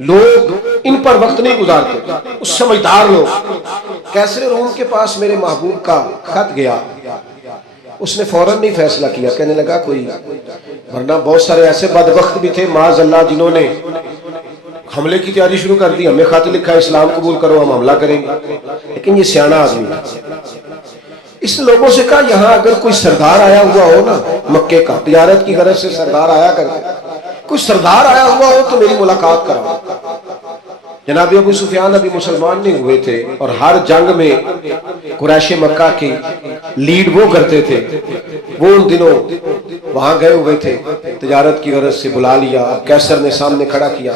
لوگ ان پر وقت نہیں گزارتے. اس سمجھدار لوگ. کیسر روم کے پاس میرے محبوب کا خط گیا، اس نے فوراً نہیں فیصلہ کیا، کہنے لگا کوئی، ورنہ بہت سارے ایسے بدبخت بھی تھے معاذ اللہ جنہوں نے حملے کی تیاری شروع کر دی. ہمیں خط لکھا اسلام قبول کرو، ہم حملہ کریں گے. لیکن یہ سیانا آدمی تھا. اس نے لوگوں سے کہا یہاں اگر کوئی سردار آیا ہوا ہو نا، مکے کا تجارت کی غرض سے سردار آیا کرتے، کوئی سردار آیا ہوا ہو تو میری ملاقات کراؤ. جناب ابو سفیان ابھی مسلمان نہیں ہوئے تھے اور ہر جنگ میں قریش مکہ کی لیڈ وہ کرتے تھے. وہ ان دنوں وہاں گئے ہوئے تھے، تجارت کی غرض سے بلا لیا. اب کیسر نے سامنے کھڑا کیا.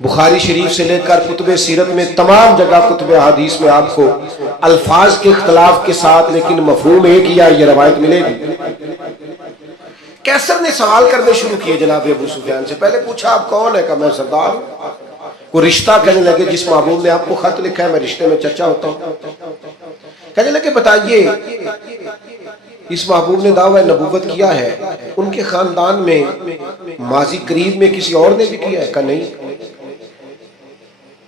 بخاری شریف سے لے کر کتب سیرت میں تمام جگہ کتب حدیث میں آپ کو الفاظ کے اختلاف کے ساتھ لیکن مفہوم ایک ہی ہے، یہ روایت ملے گی. کیسر نے سوال کرنے شروع کیے جناب ابو سفیان سے. پہلے پوچھا آپ کون ہے؟ کہا میں سردار ہوں. کوئی رشتہ؟ کہنے لگے جس محبوب نے آپ کو خط لکھا ہے میں رشتے میں چچا ہوتا ہوں. کہنے لگے بتائیے اس محبوب نے دعویٰ نبوت کیا ہے، ان کے خاندان میں ماضی قریب میں کسی اور نے بھی کیا ہے؟ کہا نہیں.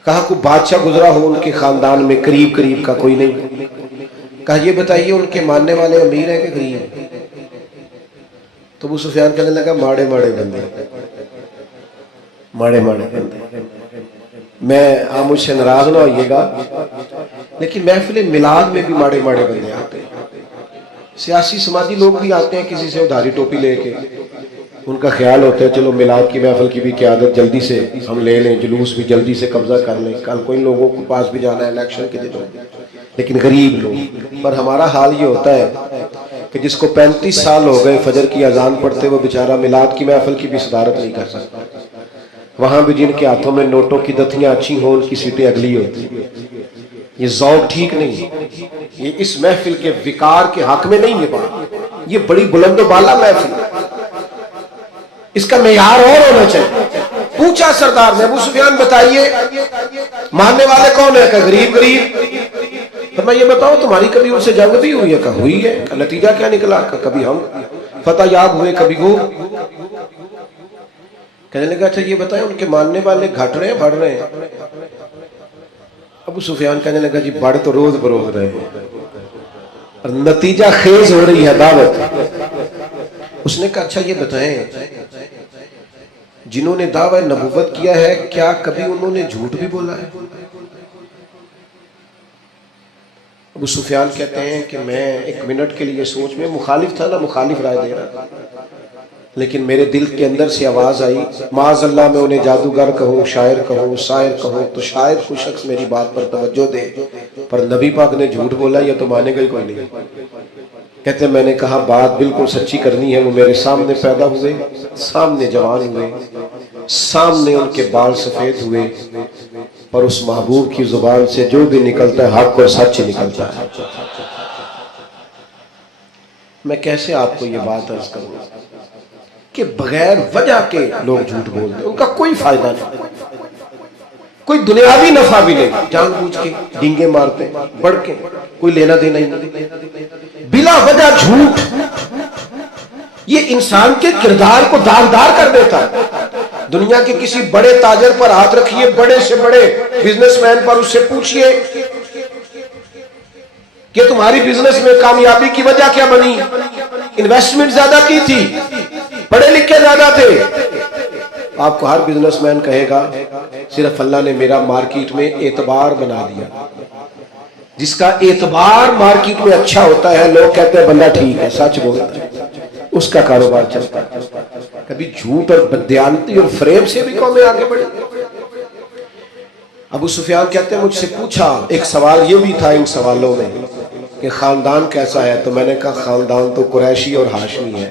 کہا کوئی بادشاہ گزرا ہو ان کے خاندان میں قریب کا؟ کوئی نہیں. کہا یہ بتائیے ان کے ماننے والے امیر ہیں کہ غریب؟ تو ابو سفیان کہنے لگا ماڑے بندے، ماڑے بندے. میں آپ مجھ سے ناراض نہ ہوئیے گا لیکن محفل میلاد میں بھی ماڑے بندے آتے ہیں. سیاسی سماجی لوگ بھی آتے ہیں کسی سے ادھاری ٹوپی لے کے. ان کا خیال ہوتا ہے چلو میلاد کی محفل کی بھی قیادت جلدی سے ہم لے لیں، جلوس بھی جلدی سے قبضہ کر لیں، کل کوئی لوگوں کے پاس بھی جانا ہے الیکشن کے دنوں. لیکن غریب لوگ. پر ہمارا حال یہ ہوتا ہے کہ جس کو 35 سال ہو گئے فجر کی اذان پڑھتے وہ بیچارہ میلاد کی محفل کی بھی صدارت نہیں کر سکتا. وہاں بھی جن کے ہاتھوں میں نوٹوں کی دتیاں اچھی ہوں ان کی سیٹیں اگلی ہوتی. یہ ذوق ٹھیک نہیں. یہ اس محفل کے وقار کے حق میں نہیں. یہ بڑی بلند و بالا محفل، اس کا معیار اور ہونا چاہیے. پوچھا سردار نے ابو سفیان بتائیے ماننے والے کون ہیں؟ کہ غریب. میں یہ بتاؤ تمہاری کبھی ان سے جنگ بھی ہوئی ہے؟ کہ ہوئی ہے. کہ نتیجہ کیا نکلا؟ کہ کبھی ہم فتح یاب ہوئے کبھی وہ. کہنے لگا اچھا یہ بتائیں ان کے ماننے والے گھٹ رہے ہیں بڑھ رہے ہیں؟ ابو سفیان کہنے لگا جی بڑھ تو روز بروز رہے ہیں اور نتیجہ خیز ہو رہی ہے دعوت. اس نے کہا اچھا یہ بتائیں جنہوں نے دعویٰ نبوت کیا ہے کیا کبھی انہوں نے جھوٹ بھی بولا ہے؟ ابو سفیان کہتے ہیں کہ میں ایک منٹ کے لیے سوچ میں مخالف تھا نا، مخالف رائے دے رہا، لیکن میرے دل کے اندر سے آواز آئی معاذ اللہ میں انہیں جادوگر کہوں، شاعر کہوں، ساحر کہوں تو شاید کوئی شخص میری بات پر توجہ دے، پر نبی پاک نے جھوٹ بولا یہ تو مانے گا ہی کوئی نہیں. کہتے ہیں میں نے کہا بات بالکل سچی کرنی ہے. وہ میرے سامنے پیدا ہوئے، سامنے جوان ہوئے، سامنے ان کے بال سفید ہوئے، پر اس محبوب کی زبان سے جو بھی نکلتا ہے حق اور سچ نکلتا ہے. میں کیسے آپ کو یہ بات عرض کروں کہ بغیر وجہ کے لوگ جھوٹ بولتے ہیں، ان کا کوئی فائدہ نہیں، کوئی دنیاوی نفع بھی نہیں. جان بوجھ کے ڈینگے مارتے ہیں، بڑھ کے کوئی لینا دینا ہی نہیں، بلا وجہ جھوٹ. یہ انسان کے کردار کو داغدار کر دیتا ہے. دنیا کے کسی بڑے تاجر پر ہاتھ رکھیے، بڑے سے بڑے بزنس مین پر، اس سے پوچھئے کہ تمہاری بزنس میں کامیابی کی وجہ کیا بنی؟ انویسٹمنٹ زیادہ کی تھی، پڑھے لکھے زیادہ تھے. آپ کو ہر بزنس مین کہے گا صرف اللہ نے میرا مارکیٹ میں اعتبار بنا دیا. جس کا اعتبار مارکیٹ میں اچھا ہوتا ہے لوگ کہتے ہیں بندہ ٹھیک ہے، سچ بولتا ہے، اس کا کاروبار چلتا ہے. کبھی جھوٹ اور بددیانتی اور فریب سے بھی قومیں آگے بڑھی. ابو سفیان کہتے ہیں مجھ سے پوچھا، ایک سوال یہ بھی تھا ان سوالوں میں کہ خاندان کیسا ہے؟ تو میں نے کہا خاندان تو قریشی اور ہاشمی ہے.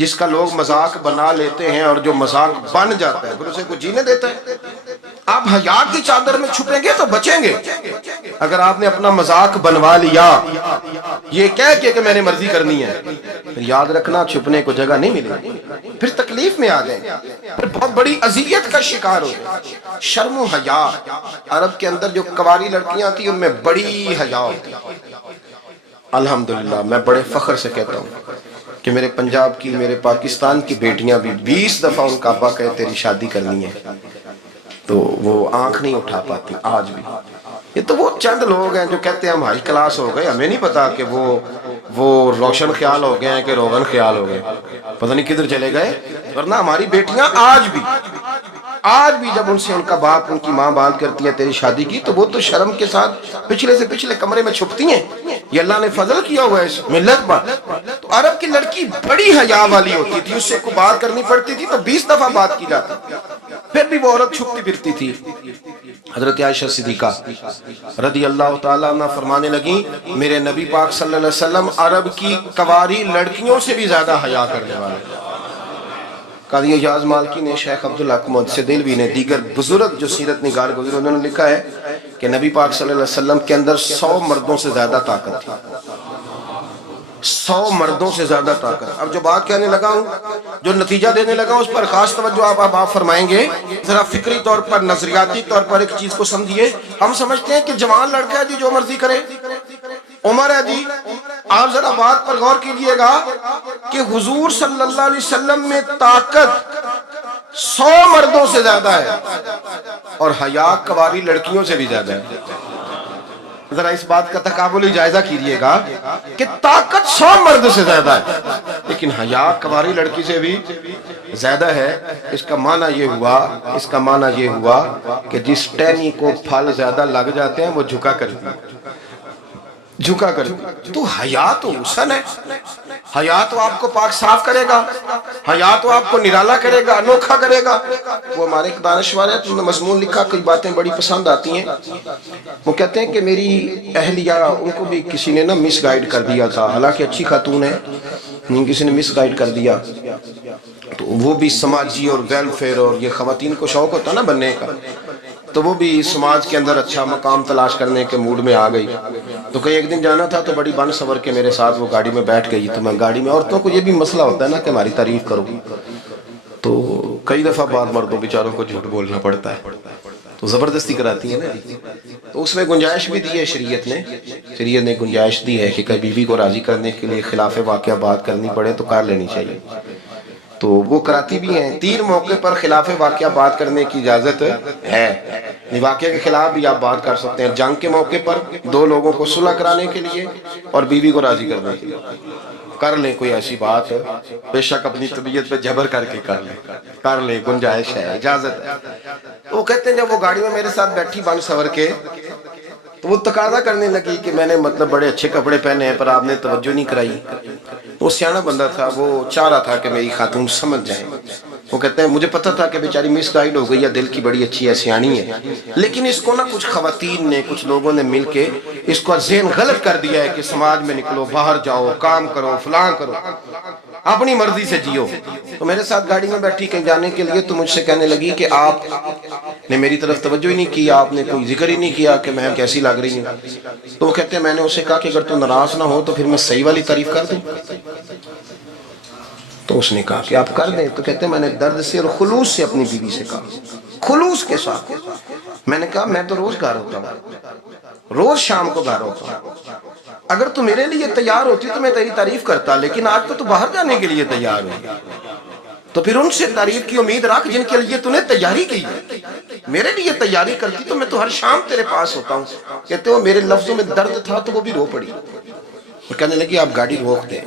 جس کا لوگ مذاق بنا لیتے ہیں اور جو مذاق بن جاتا ہے پھر اسے کوئی جینے دیتا ہے؟ آپ حیا کی چادر میں چھپیں گے تو بچیں گے. اگر آپ نے اپنا مذاق بنوا لیا یہ کہہ کے کہ میں نے مرضی کرنی ہے، پھر یاد رکھنا چھپنے کو جگہ نہیں ملے گی، پھر تکلیف میں آ جائیں گے، پھر بہت بڑی اذیت کا شکار ہو جائیں. شرم و حیا، عرب کے اندر جو کواری لڑکیاں تھیں ان میں بڑی حیا ہوتی. الحمدللہ میں بڑے فخر سے کہتا ہوں کہ میرے پنجاب کی، میرے پاکستان کی بیٹیاں بھی 20 دفعہ ان کا ابا کہے تیری شادی کرنی ہے تو وہ آنکھ نہیں اٹھا پاتی آج بھی. یہ تو وہ چند لوگ ہیں جو کہتے ہیں ہم ہائی کلاس ہو گئے، ہمیں نہیں پتا کہ وہ روشن خیال ہو گئے ہیں کہ روغن خیال ہو گئے، پتہ نہیں کدھر چلے گئے. ورنہ ہماری بیٹیاں آج بھی جب ان سے ان کا باپ، ان کی ماں بات کرتی ہے تیری شادی کی تو وہ تو شرم کے ساتھ پچھلے سے پچھلے کمرے میں چھپتی ہیں. یہ اللہ نے فضل کیا ہوا ہے اس ملت پر. تو عرب کی لڑکی بڑی حیا والی ہوتی تھی، اس سے کوئی بات کرنی پڑتی تھی تو 20 دفعہ بات کی جاتی، پھر بھی وہ عورت چھپتی پھرتی تھی. حضرت عائشہ صدیقہ رضی اللہ تعالیٰ عنہ فرمانے لگیں میرے نبی پاک صلی اللہ علیہ وسلم عرب کی کواری لڑکیوں سے بھی زیادہ حیا کرنے والے. قاضی اعجاز مالکی نے، شیخ عبدالحق محدث دہلوی نے، دیگر بزرگ جو سیرت نگار گزرے انہوں نے لکھا ہے کہ نبی پاک صلی اللہ علیہ وسلم کے اندر 100 مردوں سے زیادہ طاقت تھی. 100 مردوں سے زیادہ طاقت. اب جو بات کہنے لگا ہوں، جو نتیجہ دینے لگا ہوں، اس پر خاص توجہ آپ فرمائیں گے. ذرا فکری طور پر، نظریاتی طور پر ایک چیز کو سمجھیے. ہم سمجھتے ہیں کہ جوان لڑکا ہے جی جو مرضی کرے، عمر ہے جی. آپ ذرا بات پر غور کیجئے گا کہ حضور صلی اللہ علیہ وسلم میں طاقت 100 مردوں سے زیادہ ہے اور حیا کواری لڑکیوں سے بھی زیادہ ہے. ذرا اس بات کا تقابلی جائزہ کیجئے گا کہ طاقت 100 مرد سے زیادہ ہے لیکن حیا کواری لڑکی سے بھی زیادہ ہے. اس کا معنی یہ ہوا کہ جس ٹہنی کو پھل زیادہ لگ جاتے ہیں وہ جھکا کرتی. تو حیا تو حسن ہے، حیا تو آپ کو پاک صاف کرے گا، حیا تو آپ کو نرالا کرے گا، انوکھا کرے گا. وہ ہمارے ایک دانشور ہے، انہوں نے مضمون لکھا، کئی باتیں بڑی پسند آتی ہیں. وہ کہتے ہیں کہ میری اہلیہ، ان کو بھی کسی نے مس گائیڈ کر دیا تھا، حالانکہ اچھی خاتون ہے، کسی نے مس گائیڈ کر دیا. تو وہ بھی سماجی اور ویلفیئر اور یہ خواتین کو شوق ہوتا نا بننے کا، تو وہ بھی سماج کے اندر اچھا مقام تلاش کرنے کے موڈ میں آ گئی. تو کہیں ایک دن جانا تھا تو بڑی بن سور کے میرے ساتھ وہ گاڑی میں بیٹھ گئی. تو میں گاڑی میں، عورتوں کو یہ بھی مسئلہ ہوتا ہے نا کہ ہماری تعریف کرو، تو کئی دفعہ بعد مردوں بیچاروں کو جھوٹ بولنا پڑتا ہے تو زبردستی کراتی ہے نا. تو اس میں گنجائش بھی دی ہے شریعت نے گنجائش دی ہے کہ کئی بیوی کو راضی کرنے کے لیے خلاف واقعہ بات کرنی پڑے تو کر لینی چاہیے. تو وہ کراتی بھی ہیں. 3 موقع پر خلاف واقعہ بات کرنے کی اجازت ہے. واقعہ کے خلاف بھی آپ بات کر سکتے ہیں. جنگ کے موقع پر 2 لوگوں کو صلح کرانے کے لیے اور بیوی کو راضی کرنے کے لیے کر لیں کوئی ایسی بات، بے شک اپنی طبیعت پہ جبر کر کے کر لیں، گنجائش ہے، اجازت ہے. وہ کہتے ہیں جب وہ گاڑی میں میرے ساتھ بیٹھی بن سور کے تو وہ تقاضا کرنے لگی کہ میں نے بڑے اچھے کپڑے پہنے ہیں پر آپ نے توجہ نہیں کرائی. وہ سیانا بندہ تھا، وہ چاہ رہا تھا کہ میری خاتون سمجھ جائے. وہ کہتے ہیں مجھے پتہ تھا کہ بیچاری مس گائیڈ ہو گئی ہے، دل کی بڑی اچھی ہے، سیانی ہے، لیکن اس کو کچھ خواتین نے، کچھ لوگوں نے مل کے اس کو ذہن غلط کر دیا ہے کہ سماج میں نکلو، باہر جاؤ، کام کرو، فلاں کرو، اپنی مرضی سے جیو. تو میرے ساتھ گاڑی میں بیٹھی کہیں جانے کے لیے تو مجھ سے کہنے لگی کہ آپ نے میری طرف توجہ ہی نہیں کی، آپ نے کوئی ذکر ہی نہیں کیا کہ میں کیسی لگ رہی ہوں. تو وہ کہتے ہیں میں نے اسے کہا کہ اگر تو ناراض نہ ہو تو پھر میں صحیح والی تعریف کر دوں. تو اس نے کہا کہ آپ کر دیں. تو کہتے ہیں میں نے درد سے اور خلوص سے اپنی بیوی سے کہا، خلوص کے ساتھ. میں نے کہا میں تو روز گھر ہوتا ہوں، روز شام کو گھر ہوتا ہوں. اگر تو میرے لیے تیار ہوتی تو میں تیری تعریف کرتا، لیکن آج تو باہر جانے کے لیے تیار ہو، تو پھر ان سے تعریف کی امید رکھ جن کے لیے تو نے تیاری کی ہے. میرے لیے تیاری کرتی تو میں تو ہر شام تیرے پاس ہوتا ہوں. کہتے ہو میرے لفظوں میں درد تھا تو وہ بھی رو پڑی اور کہنے لگی آپ گاڑی روک دیں،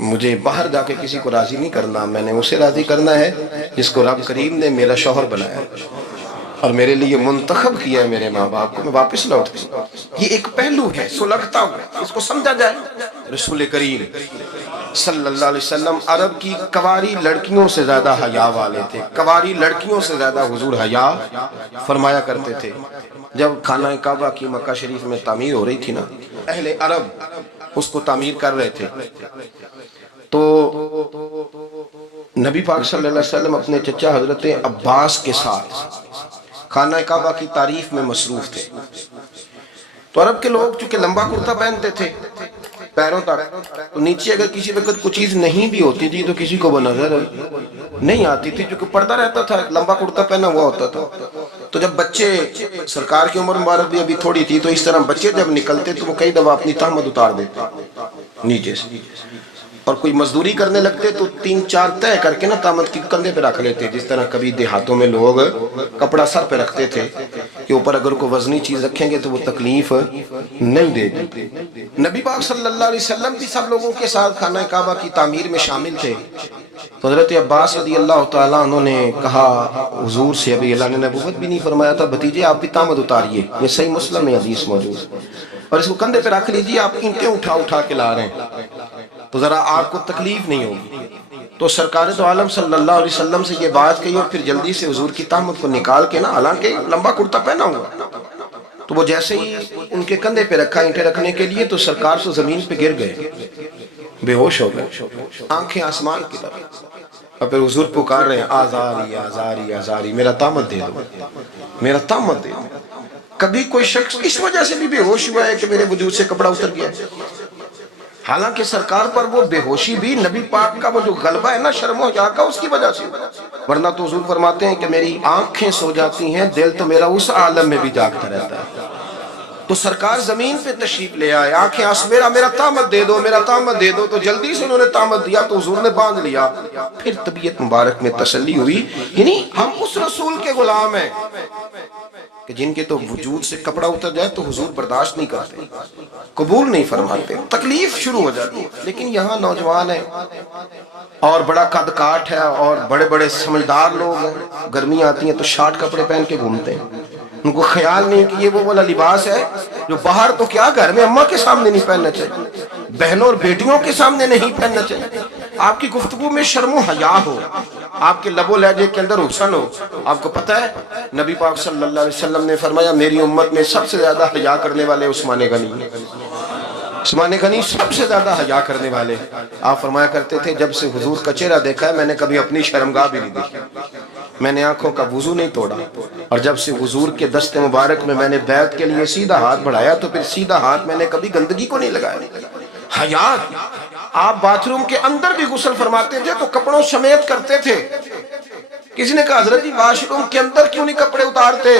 مجھے باہر جا کے کسی کو راضی نہیں کرنا، میں نے اسے راضی کرنا ہے جس کو رب کریم نے میرا شوہر بنایا اور میرے لیے منتخب کیا ہے، میرے ماں باپ کو. میں واپس لوٹ گئی. یہ ایک پہلو ہے سلگتا ہوا، اس کو سمجھا جائے. رسول کریم صلی اللہ علیہ وسلم عرب کی کواری لڑکیوں سے زیادہ حیا والے تھے. کواری لڑکیوں سے زیادہ حضور حیا فرمایا کرتے تھے. جب خانہ کعبہ کی مکہ شریف میں تعمیر ہو رہی تھی نا، اہل عرب اس کو تعمیر کر رہے تھے تو نبی پاک صلی اللہ علیہ وسلم اپنے چچا حضرت عباس کے ساتھ خانہ کعبہ کی تعریف میں مصروف تھے. تو عرب کے لوگ چونکہ لمبا کرتا پہنتے تھے پیروں تک، تو نیچے اگر کسی وقت کوئی چیز نہیں بھی ہوتی تھی تو کسی کو وہ نظر نہیں آتی تھی، چونکہ پردہ رہتا تھا، لمبا کرتا پہنا ہوا ہوتا تھا. تو جب بچے، سرکار کی عمر مبارک بھی ابھی تھوڑی تھی، تو اس طرح بچے جب نکلتے تو وہ کئی دفعہ اپنی تہمت اتار دیتے نیچے سے، اور کوئی مزدوری کرنے لگتے تو 3-4 طے کر کے نا تہمت کی کندھے پہ رکھ لیتے. جس طرح کبھی دیہاتوں میں لوگ کپڑا سر پہ رکھتے تھے کہ اوپر اگر کوئی وزنی چیز رکھیں گے تو وہ تکلیف نہیں دے گی. نبی پاک صلی اللہ علیہ وسلم بھی سب لوگوں کے ساتھ خانہ کعبہ کی تعمیر میں شامل تھے. تو حضرت عباس رضی اللہ تعالیٰ عنہ نے کہا حضور سے، ابھی اللہ نے نبوت بھی نہیں فرمایا تھا، بھتیجے آپ بھی تہمت اتاریے، یہ صحیح مسلم میں حدیث موجود، اور اس کو کندھے پہ رکھ لیجیے، آپ اینٹیں اٹھا اٹھا کے لا رہے ہیں تو ذرا آپ کو تکلیف نہیں ہوگی. تو سرکار تو عالم صلی اللہ علیہ وسلم سے یہ بات کہی، اور پھر جلدی سے حضور کی تہمت کو نکال کے نا، حالانکہ لمبا کرتا پہنا ہوا، تو وہ جیسے ہی ان کے کندھے پہ رکھا اینٹیں رکھنے کے لیے، تو سرکار سے زمین پہ گر گئے، بے ہوش ہو گئے، آنکھیں آسمان کی طرف، اور پھر حضور پکار رہے ہیں آزاری آزاری آزاری، میرا تہمت دے دو، میرا تہمت دے دو. کبھی کوئی شخص اس وجہ سے بھی بے ہوش ہوا ہے کہ میرے وجود سے کپڑا اتر گیا؟ حالانکہ سرکار پر وہ بے ہوشی بھی نبی پاک کا وہ جو غلبہ ہے نا شرم و حیا کا، اس کی وجہ سے، ورنہ تو حضور فرماتے ہیں کہ میری آنکھیں سو جاتی ہیں، دل تو میرا اس عالم میں بھی جاگتا رہتا ہے. تو سرکار زمین پہ تشریف لے آئے، آنکھیں آسمیرا، میرا تہمت دے دو، میرا تہمت دے دو. تو جلدی سے انہوں نے تہمت دیا تو حضور نے باندھ لیا. پھر طبیعت مبارک میں تسلی ہوئی، یعنی ہم اس رسول کے غلام ہیں کہ جن کے تو وجود سے کپڑا اتر جائے تو حضور برداشت نہیں کرتے، قبول نہیں فرماتے، تکلیف شروع ہو جاتی. لیکن یہاں نوجوان ہیں اور بڑا قد کاٹ ہے اور بڑے بڑے سمجھدار لوگ ہیں، گرمی آتی ہیں تو شارٹ کپڑے پہن کے گھومتے ہیں. ان کو خیال نہیں کہ یہ وہ والا لباس ہے جو باہر تو کیا گھر میں اماں کے سامنے نہیں پہننا چاہیے، بہنوں اور بیٹیوں کے سامنے نہیں پہننا چاہیے. آپ کی گفتگو میں شرم و حیا ہو، آپ کے لب و لہجے کے اندر حسن ہو. آپ کو پتہ ہے نبی پاک صلی اللہ علیہ وسلم نے فرمایا میری امت میں سب سے زیادہ حیا کرنے والے عثمان غنی، عثمان غنی سب سے زیادہ حیا کرنے والے. آپ فرمایا کرتے تھے جب سے حضور کا چہرہ دیکھا ہے میں نے کبھی اپنی شرمگاہ بھی نہیں دیکھی، میں نے آنکھوں کا وضو نہیں توڑا، اور جب سے حضور کے دست مبارک میں میں نے بیعت کے لیے سیدھا ہاتھ بڑھایا تو پھر سیدھا ہاتھ میں نے کبھی گندگی کو نہیں لگایا. حیا. آپ باتھ روم کے اندر بھی غسل فرماتے تھے تو کپڑوں سمیت کرتے تھے. کسی نے کہا حضرت جی واش روم کے اندر کیوں نہیں کپڑے اتارتے؟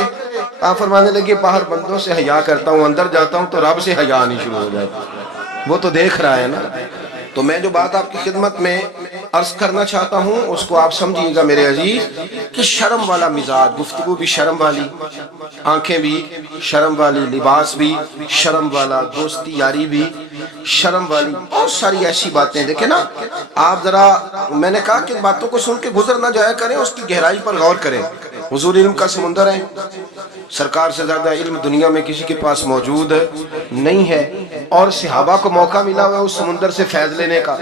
آپ فرمانے لگے باہر بندوں سے حیا کرتا ہوں، اندر جاتا ہوں تو رب سے حیا آنی شروع ہو جاتی، وہ تو دیکھ رہا ہے نا. تو میں جو بات آپ کی خدمت میں عرض کرنا چاہتا ہوں اس کو آپ سمجھیے گا میرے عزیز، کہ شرم والا مزاج، گفتگو بھی شرم والی، آنکھیں بھی شرم والی، لباس بھی شرم والا، دوستی یاری بھی شرم والی، بہت ساری ایسی باتیں. دیکھیں نا آپ ذرا، میں نے کہا کہ باتوں کو سن کے گزر نہ جایا کریں، اس کی گہرائی پر غور کریں. حضور علم کا سمندر ہے، سرکار سے زیادہ علم دنیا میں کسی کے پاس موجود نہیں ہے، اور صحابہ کو موقع ملا ہوا ہے اس سمندر سے فیض لینے کا.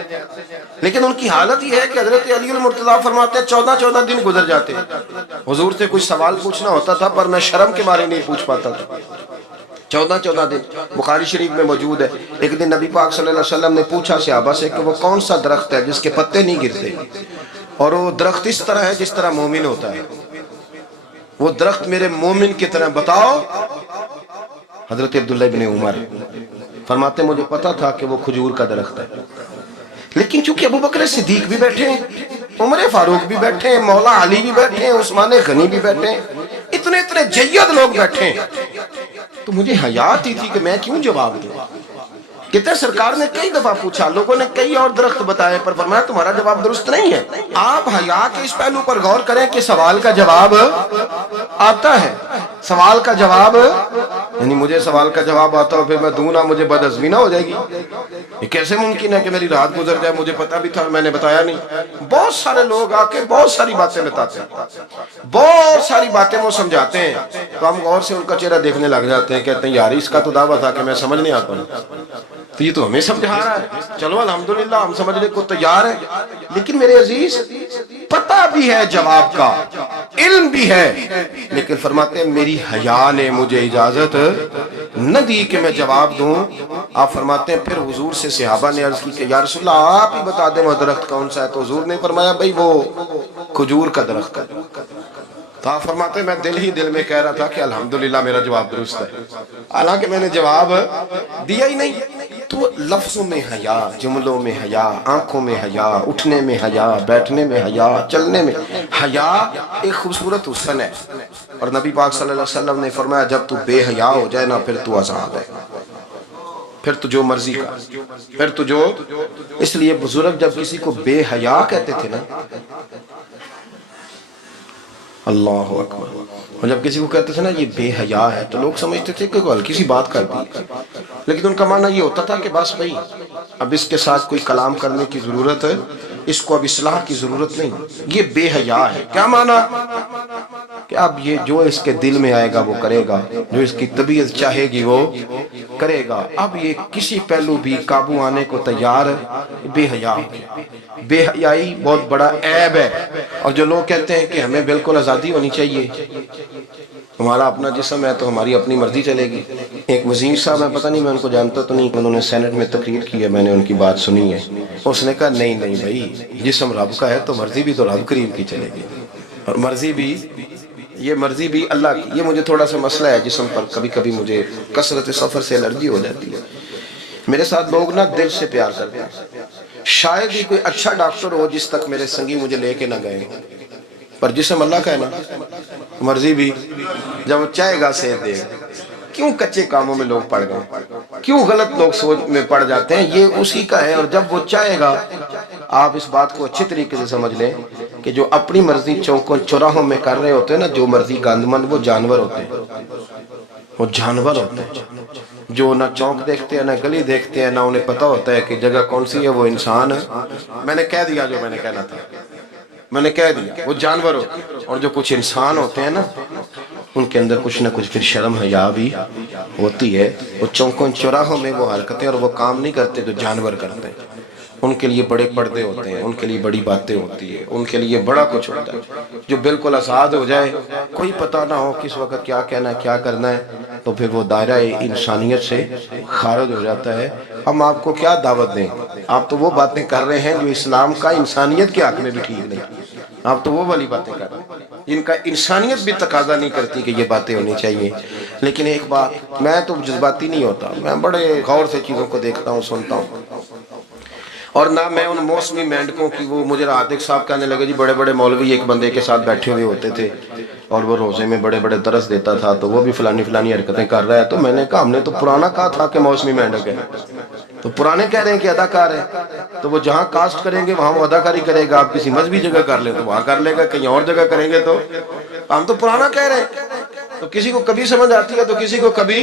لیکن ان کی حالت یہ ہے کہ حضرت علی المرتضیٰ فرماتے ہیں 14 دن گزر جاتے، حضور سے کوئی سوال پوچھنا ہوتا تھا پر میں شرم کے بارے نہیں پوچھ پاتا تھا. 14 دن بخاری شریف میں موجود ہے. ایک دن نبی پاک صلی اللہ علیہ وسلم نے پوچھا صحابہ سے کہ وہ کون سا درخت ہے جس کے پتے نہیں گرتے، اور وہ درخت اس طرح ہے جس طرح مومن ہوتا ہے، وہ درخت میرے مومن کی طرح بتاؤ. حضرت عبداللہ ابن عمر فرماتے مجھے پتا تھا کہ وہ کھجور کا درخت ہے، لیکن چونکہ ابو بکر صدیق بھی بیٹھے ہیں، عمر فاروق بھی بیٹھے ہیں، مولا علی بھی بیٹھے ہیں، عثمان غنی بھی بیٹھے ہیں، اتنے جید لوگ بیٹھے ہیں، تو مجھے حیا آتی تھی کہ میں کیوں جواب دوں. کہتے ہیں سرکار نے کئی دفعہ پوچھا، لوگوں نے کئی اور درخت بتائے پر فرمایا تمہارا جواب درست نہیں ہے. آپ حیا کے اس پہلو پر غور کریں کہ سوال کا جواب آتا ہے، سوال کا جواب، یعنی مجھے سوال کا جواب آتا ہو پھر میں دوں نہ، مجھے بدعزمی نہ ہو جائے گی. یہ کیسے ممکن ہے کہ میری رات گزر جائے، مجھے پتا بھی تھا اور میں نے بتایا نہیں. بہت سارے لوگ آ کے بہت ساری باتیں بتاتے ہیں، بہت ساری باتیں وہ سمجھاتے ہیں، تو ہم غور سے ان کا چہرہ دیکھنے لگ جاتے ہیں، کہتے ہیں یار اس کا تو دعویٰ تھا کہ میں سمجھ نہیں آتا ہوں، تو یہ تو ہمیں سمجھا رہا ہے، چلو الحمدللہ ہم سمجھنے کو تیار ہیں. لیکن میرے عزیز پتہ بھی ہے جواب کا، علم بھی ہے، لیکن فرماتے ہیں میری حیا نے مجھے اجازت نہ دی کہ میں جواب دوں. آپ فرماتے ہیں پھر حضور سے صحابہ نے عرض کی کہ یا رسول اللہ آپ ہی بتا دیں وہ درخت کون سا ہے، تو حضور نے فرمایا بھئی وہ کھجور کا درخت ہے۔ تو آپ فرماتے ہیں میں دل ہی دل میں کہہ رہا تھا کہ الحمدللہ میرا جواب درست ہے، حالانکہ میں نے جواب دیا ہی نہیں۔ تو لفظوں میں حیا، جملوں میں حیا، آنکھوں میں حیا، اٹھنے میں حیا، بیٹھنے میں حیا، چلنے میں حیا ایک خوبصورت حسن ہے۔ اور نبی پاک صلی اللہ علیہ وسلم نے فرمایا جب تو بے حیا ہو جائے نا پھر تو آزاد ہے، پھر تو جو مرضی کا، پھر تو جو۔ اس لیے بزرگ جب کسی کو بے حیا کہتے تھے نا، اللہ اکبر، اور جب کسی کو کہتے تھے نا یہ بے حیا ہے تو لوگ سمجھتے تھے کہ کوئی ہلکی سی بات کر دی، لیکن ان کا معنی یہ ہوتا تھا کہ بس بھئی اب اس کے ساتھ کوئی کلام کرنے کی ضرورت ہے، اس کو اب اصلاح کی ضرورت نہیں، یہ بے حیا ہے۔ کیا معنی کہ اب یہ جو اس کے دل میں آئے گا وہ کرے گا، جو اس کی طبیعت چاہے گی وہ کرے گا، اب یہ کسی پہلو بھی قابو آنے کو تیار ہے، بے حیا ہو گیا۔ بے حیائی بہت بڑا عیب ہے، اور جو لوگ کہتے ہیں کہ ہمیں بالکل آزادی ہونی چاہیے، ہمارا اپنا جسم ہے تو ہماری اپنی مرضی چلے گی۔ ایک وزیر صاحب ہیں، پتہ نہیں میں ان کو جانتا تو نہیں، انہوں نے سینٹ میں تقریر کی ہے، میں نے ان کی بات سنی ہے، اس نے کہا نہیں نہیں بھائی جسم رب کا ہے تو مرضی بھی تو رب کریم کی چلے گی، اور مرضی بھی یہ مرضی بھی اللہ کی۔ یہ مجھے تھوڑا سا مسئلہ ہے جسم پر، کبھی کبھی مجھے کثرت سفر سے الرجی ہو جاتی ہے۔ میرے ساتھ لوگ نا دل سے پیار کرتے ہیں، شاید ہی کوئی اچھا ڈاکٹر ہو جس تک میرے سنگی مجھے لے کے نہ گئے، پر جسم اللہ کا ہے نا، مرضی بھی جب وہ چاہے گا صحت دے گا۔ کیوں کچے کاموں میں لوگ پڑ گئے، کیوں غلط لوگ سوچ میں پڑ جاتے ہیں، یہ اسی کا ہے، اور جب وہ چاہے گا۔ آپ اس بات کو اچھی طریقے سے سمجھ لیں کہ جو اپنی مرضی چوکوں چوراہوں میں کر رہے ہوتے ہیں نا، جو مرضی گاندمند، وہ جانور ہوتے ہیں، وہ جانور ہوتے ہیں، جو نہ چوک دیکھتے ہیں نہ گلی دیکھتے ہیں، نہ انہیں پتہ ہوتا ہے کہ جگہ کون سی ہے، وہ انسان ہے۔ میں نے کہہ دیا جو میں نے کہنا تھا، میں نے کہہ دیا، وہ جانور ہوتے ہیں۔ اور جو کچھ انسان ہوتے ہیں نا، ان کے اندر کچھ نہ کچھ پھر شرم حیا بھی ہوتی ہے، وہ چوکوں چوراہوں میں وہ حرکتیں اور وہ کام نہیں کرتے جو جانور کرتے ہیں۔ ان کے لیے بڑے پردے ہوتے ہیں، ان کے لیے بڑی باتیں ہوتی ہیں، ان کے لیے بڑا کچھ ہوتا ہے۔ جو بالکل آزاد ہو جائے، کوئی پتہ نہ ہو کس وقت کیا کہنا ہے کیا کرنا ہے، تو پھر وہ دائرہ انسانیت سے خارج ہو جاتا ہے۔ ہم آپ کو کیا دعوت دیں، آپ تو وہ باتیں کر رہے ہیں جو اسلام کا انسانیت کے حق میں بھی ٹھیک نہیں، آپ تو وہ والی باتیں کر رہے ہیں جن کا انسانیت بھی تقاضا نہیں کرتی کہ یہ باتیں ہونی چاہیے۔ لیکن ایک بات، میں تو جذباتی نہیں ہوتا، میں بڑے غور سے چیزوں کو دیکھتا ہوں، سنتا ہوں، اور نہ میں ان موسمی مینڈکوں کی۔ وہ مجھے رات ایک صاحب کہنے لگے جی بڑے بڑے مولوی ایک بندے کے ساتھ بیٹھے ہوئے ہوتے تھے اور وہ روزے میں بڑے بڑے درس دیتا تھا، تو وہ بھی فلانی فلانی حرکتیں کر رہا ہے۔ تو میں نے کہا ہم نے تو پرانا کہا تھا کہ موسمی مینڈک ہے، تو پرانے کہہ رہے ہیں کہ اداکار ہے، تو وہ جہاں کاسٹ کریں گے وہاں وہ اداکاری کرے گا۔ آپ کسی مذہبی جگہ کر لیں تو وہاں کر لے گا، کہیں اور جگہ کریں گے تو ہم تو پرانا کہہ رہے ہیں۔ تو کسی کو کبھی سمجھ آتی ہے تو کسی کو کبھی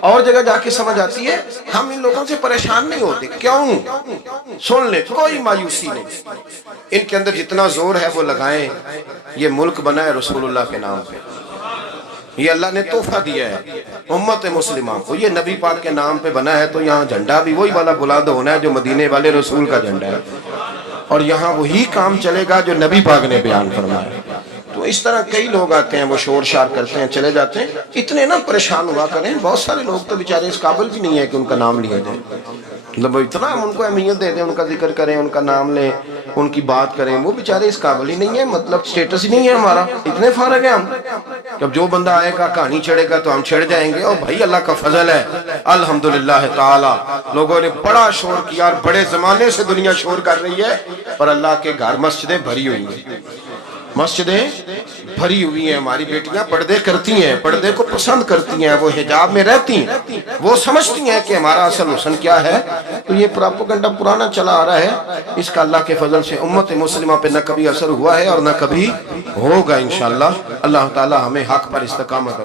اور جگہ جا کے سمجھ آتی ہے۔ ہم ان لوگوں سے پریشان نہیں ہوتے، کیوں؟ سن لیں، کوئی مایوسی نہیں، ان کے اندر جتنا زور ہے وہ لگائیں۔ یہ ملک بنا ہے رسول اللہ کے نام پہ، یہ اللہ نے تحفہ دیا ہے امت مسلمہ کو، یہ نبی پاک کے نام پہ بنا ہے، تو یہاں جھنڈا بھی وہی والا بلند ہونا ہے جو مدینے والے رسول کا جھنڈا ہے، اور یہاں وہی کام چلے گا جو نبی پاک نے بیان فرمایا۔ تو اس طرح کئی لوگ آتے ہیں، وہ شور شار کرتے ہیں، چلے جاتے ہیں۔ اتنے نہ پریشان ہوا کریں، بہت سارے لوگ تو بیچارے اس قابل بھی نہیں ہے کہ ان کا نام لیا جائے، مطلب اتنا ہم ان کو اہمیت دے دیں، ان کا ذکر کریں، ان کا نام لیں، ان کی بات کریں، وہ بیچارے اس قابل ہی نہیں ہے، مطلب سٹیٹس ہی نہیں ہے ہمارا، اتنے فارغ ہیں ہم۔ جب جو بندہ آئے گا کہانی چھڑے گا تو ہم چھڑ جائیں گے، اور بھائی اللہ کا فضل ہے الحمدللہ تعالی، لوگوں نے بڑا شور کیا، اور بڑے زمانے سے دنیا شور کر رہی ہے، اور اللہ کے گھر مسجدیں بھری ہوئی ہیں، مسجدیں بھری ہوئی ہیں، ہماری بیٹیاں پردے کرتی ہیں، پردے کو پسند کرتی ہیں، وہ حجاب میں رہتی ہیں، وہ سمجھتی ہیں کہ ہمارا اصل حسن کیا ہے۔ تو یہ پراپیگنڈا پرانا چلا آ رہا ہے، اس کا اللہ کے فضل سے امت مسلمہ پہ نہ کبھی اثر ہوا ہے اور نہ کبھی ہوگا انشاءاللہ۔ اللہ تعالی ہمیں حق پر استقامت عطا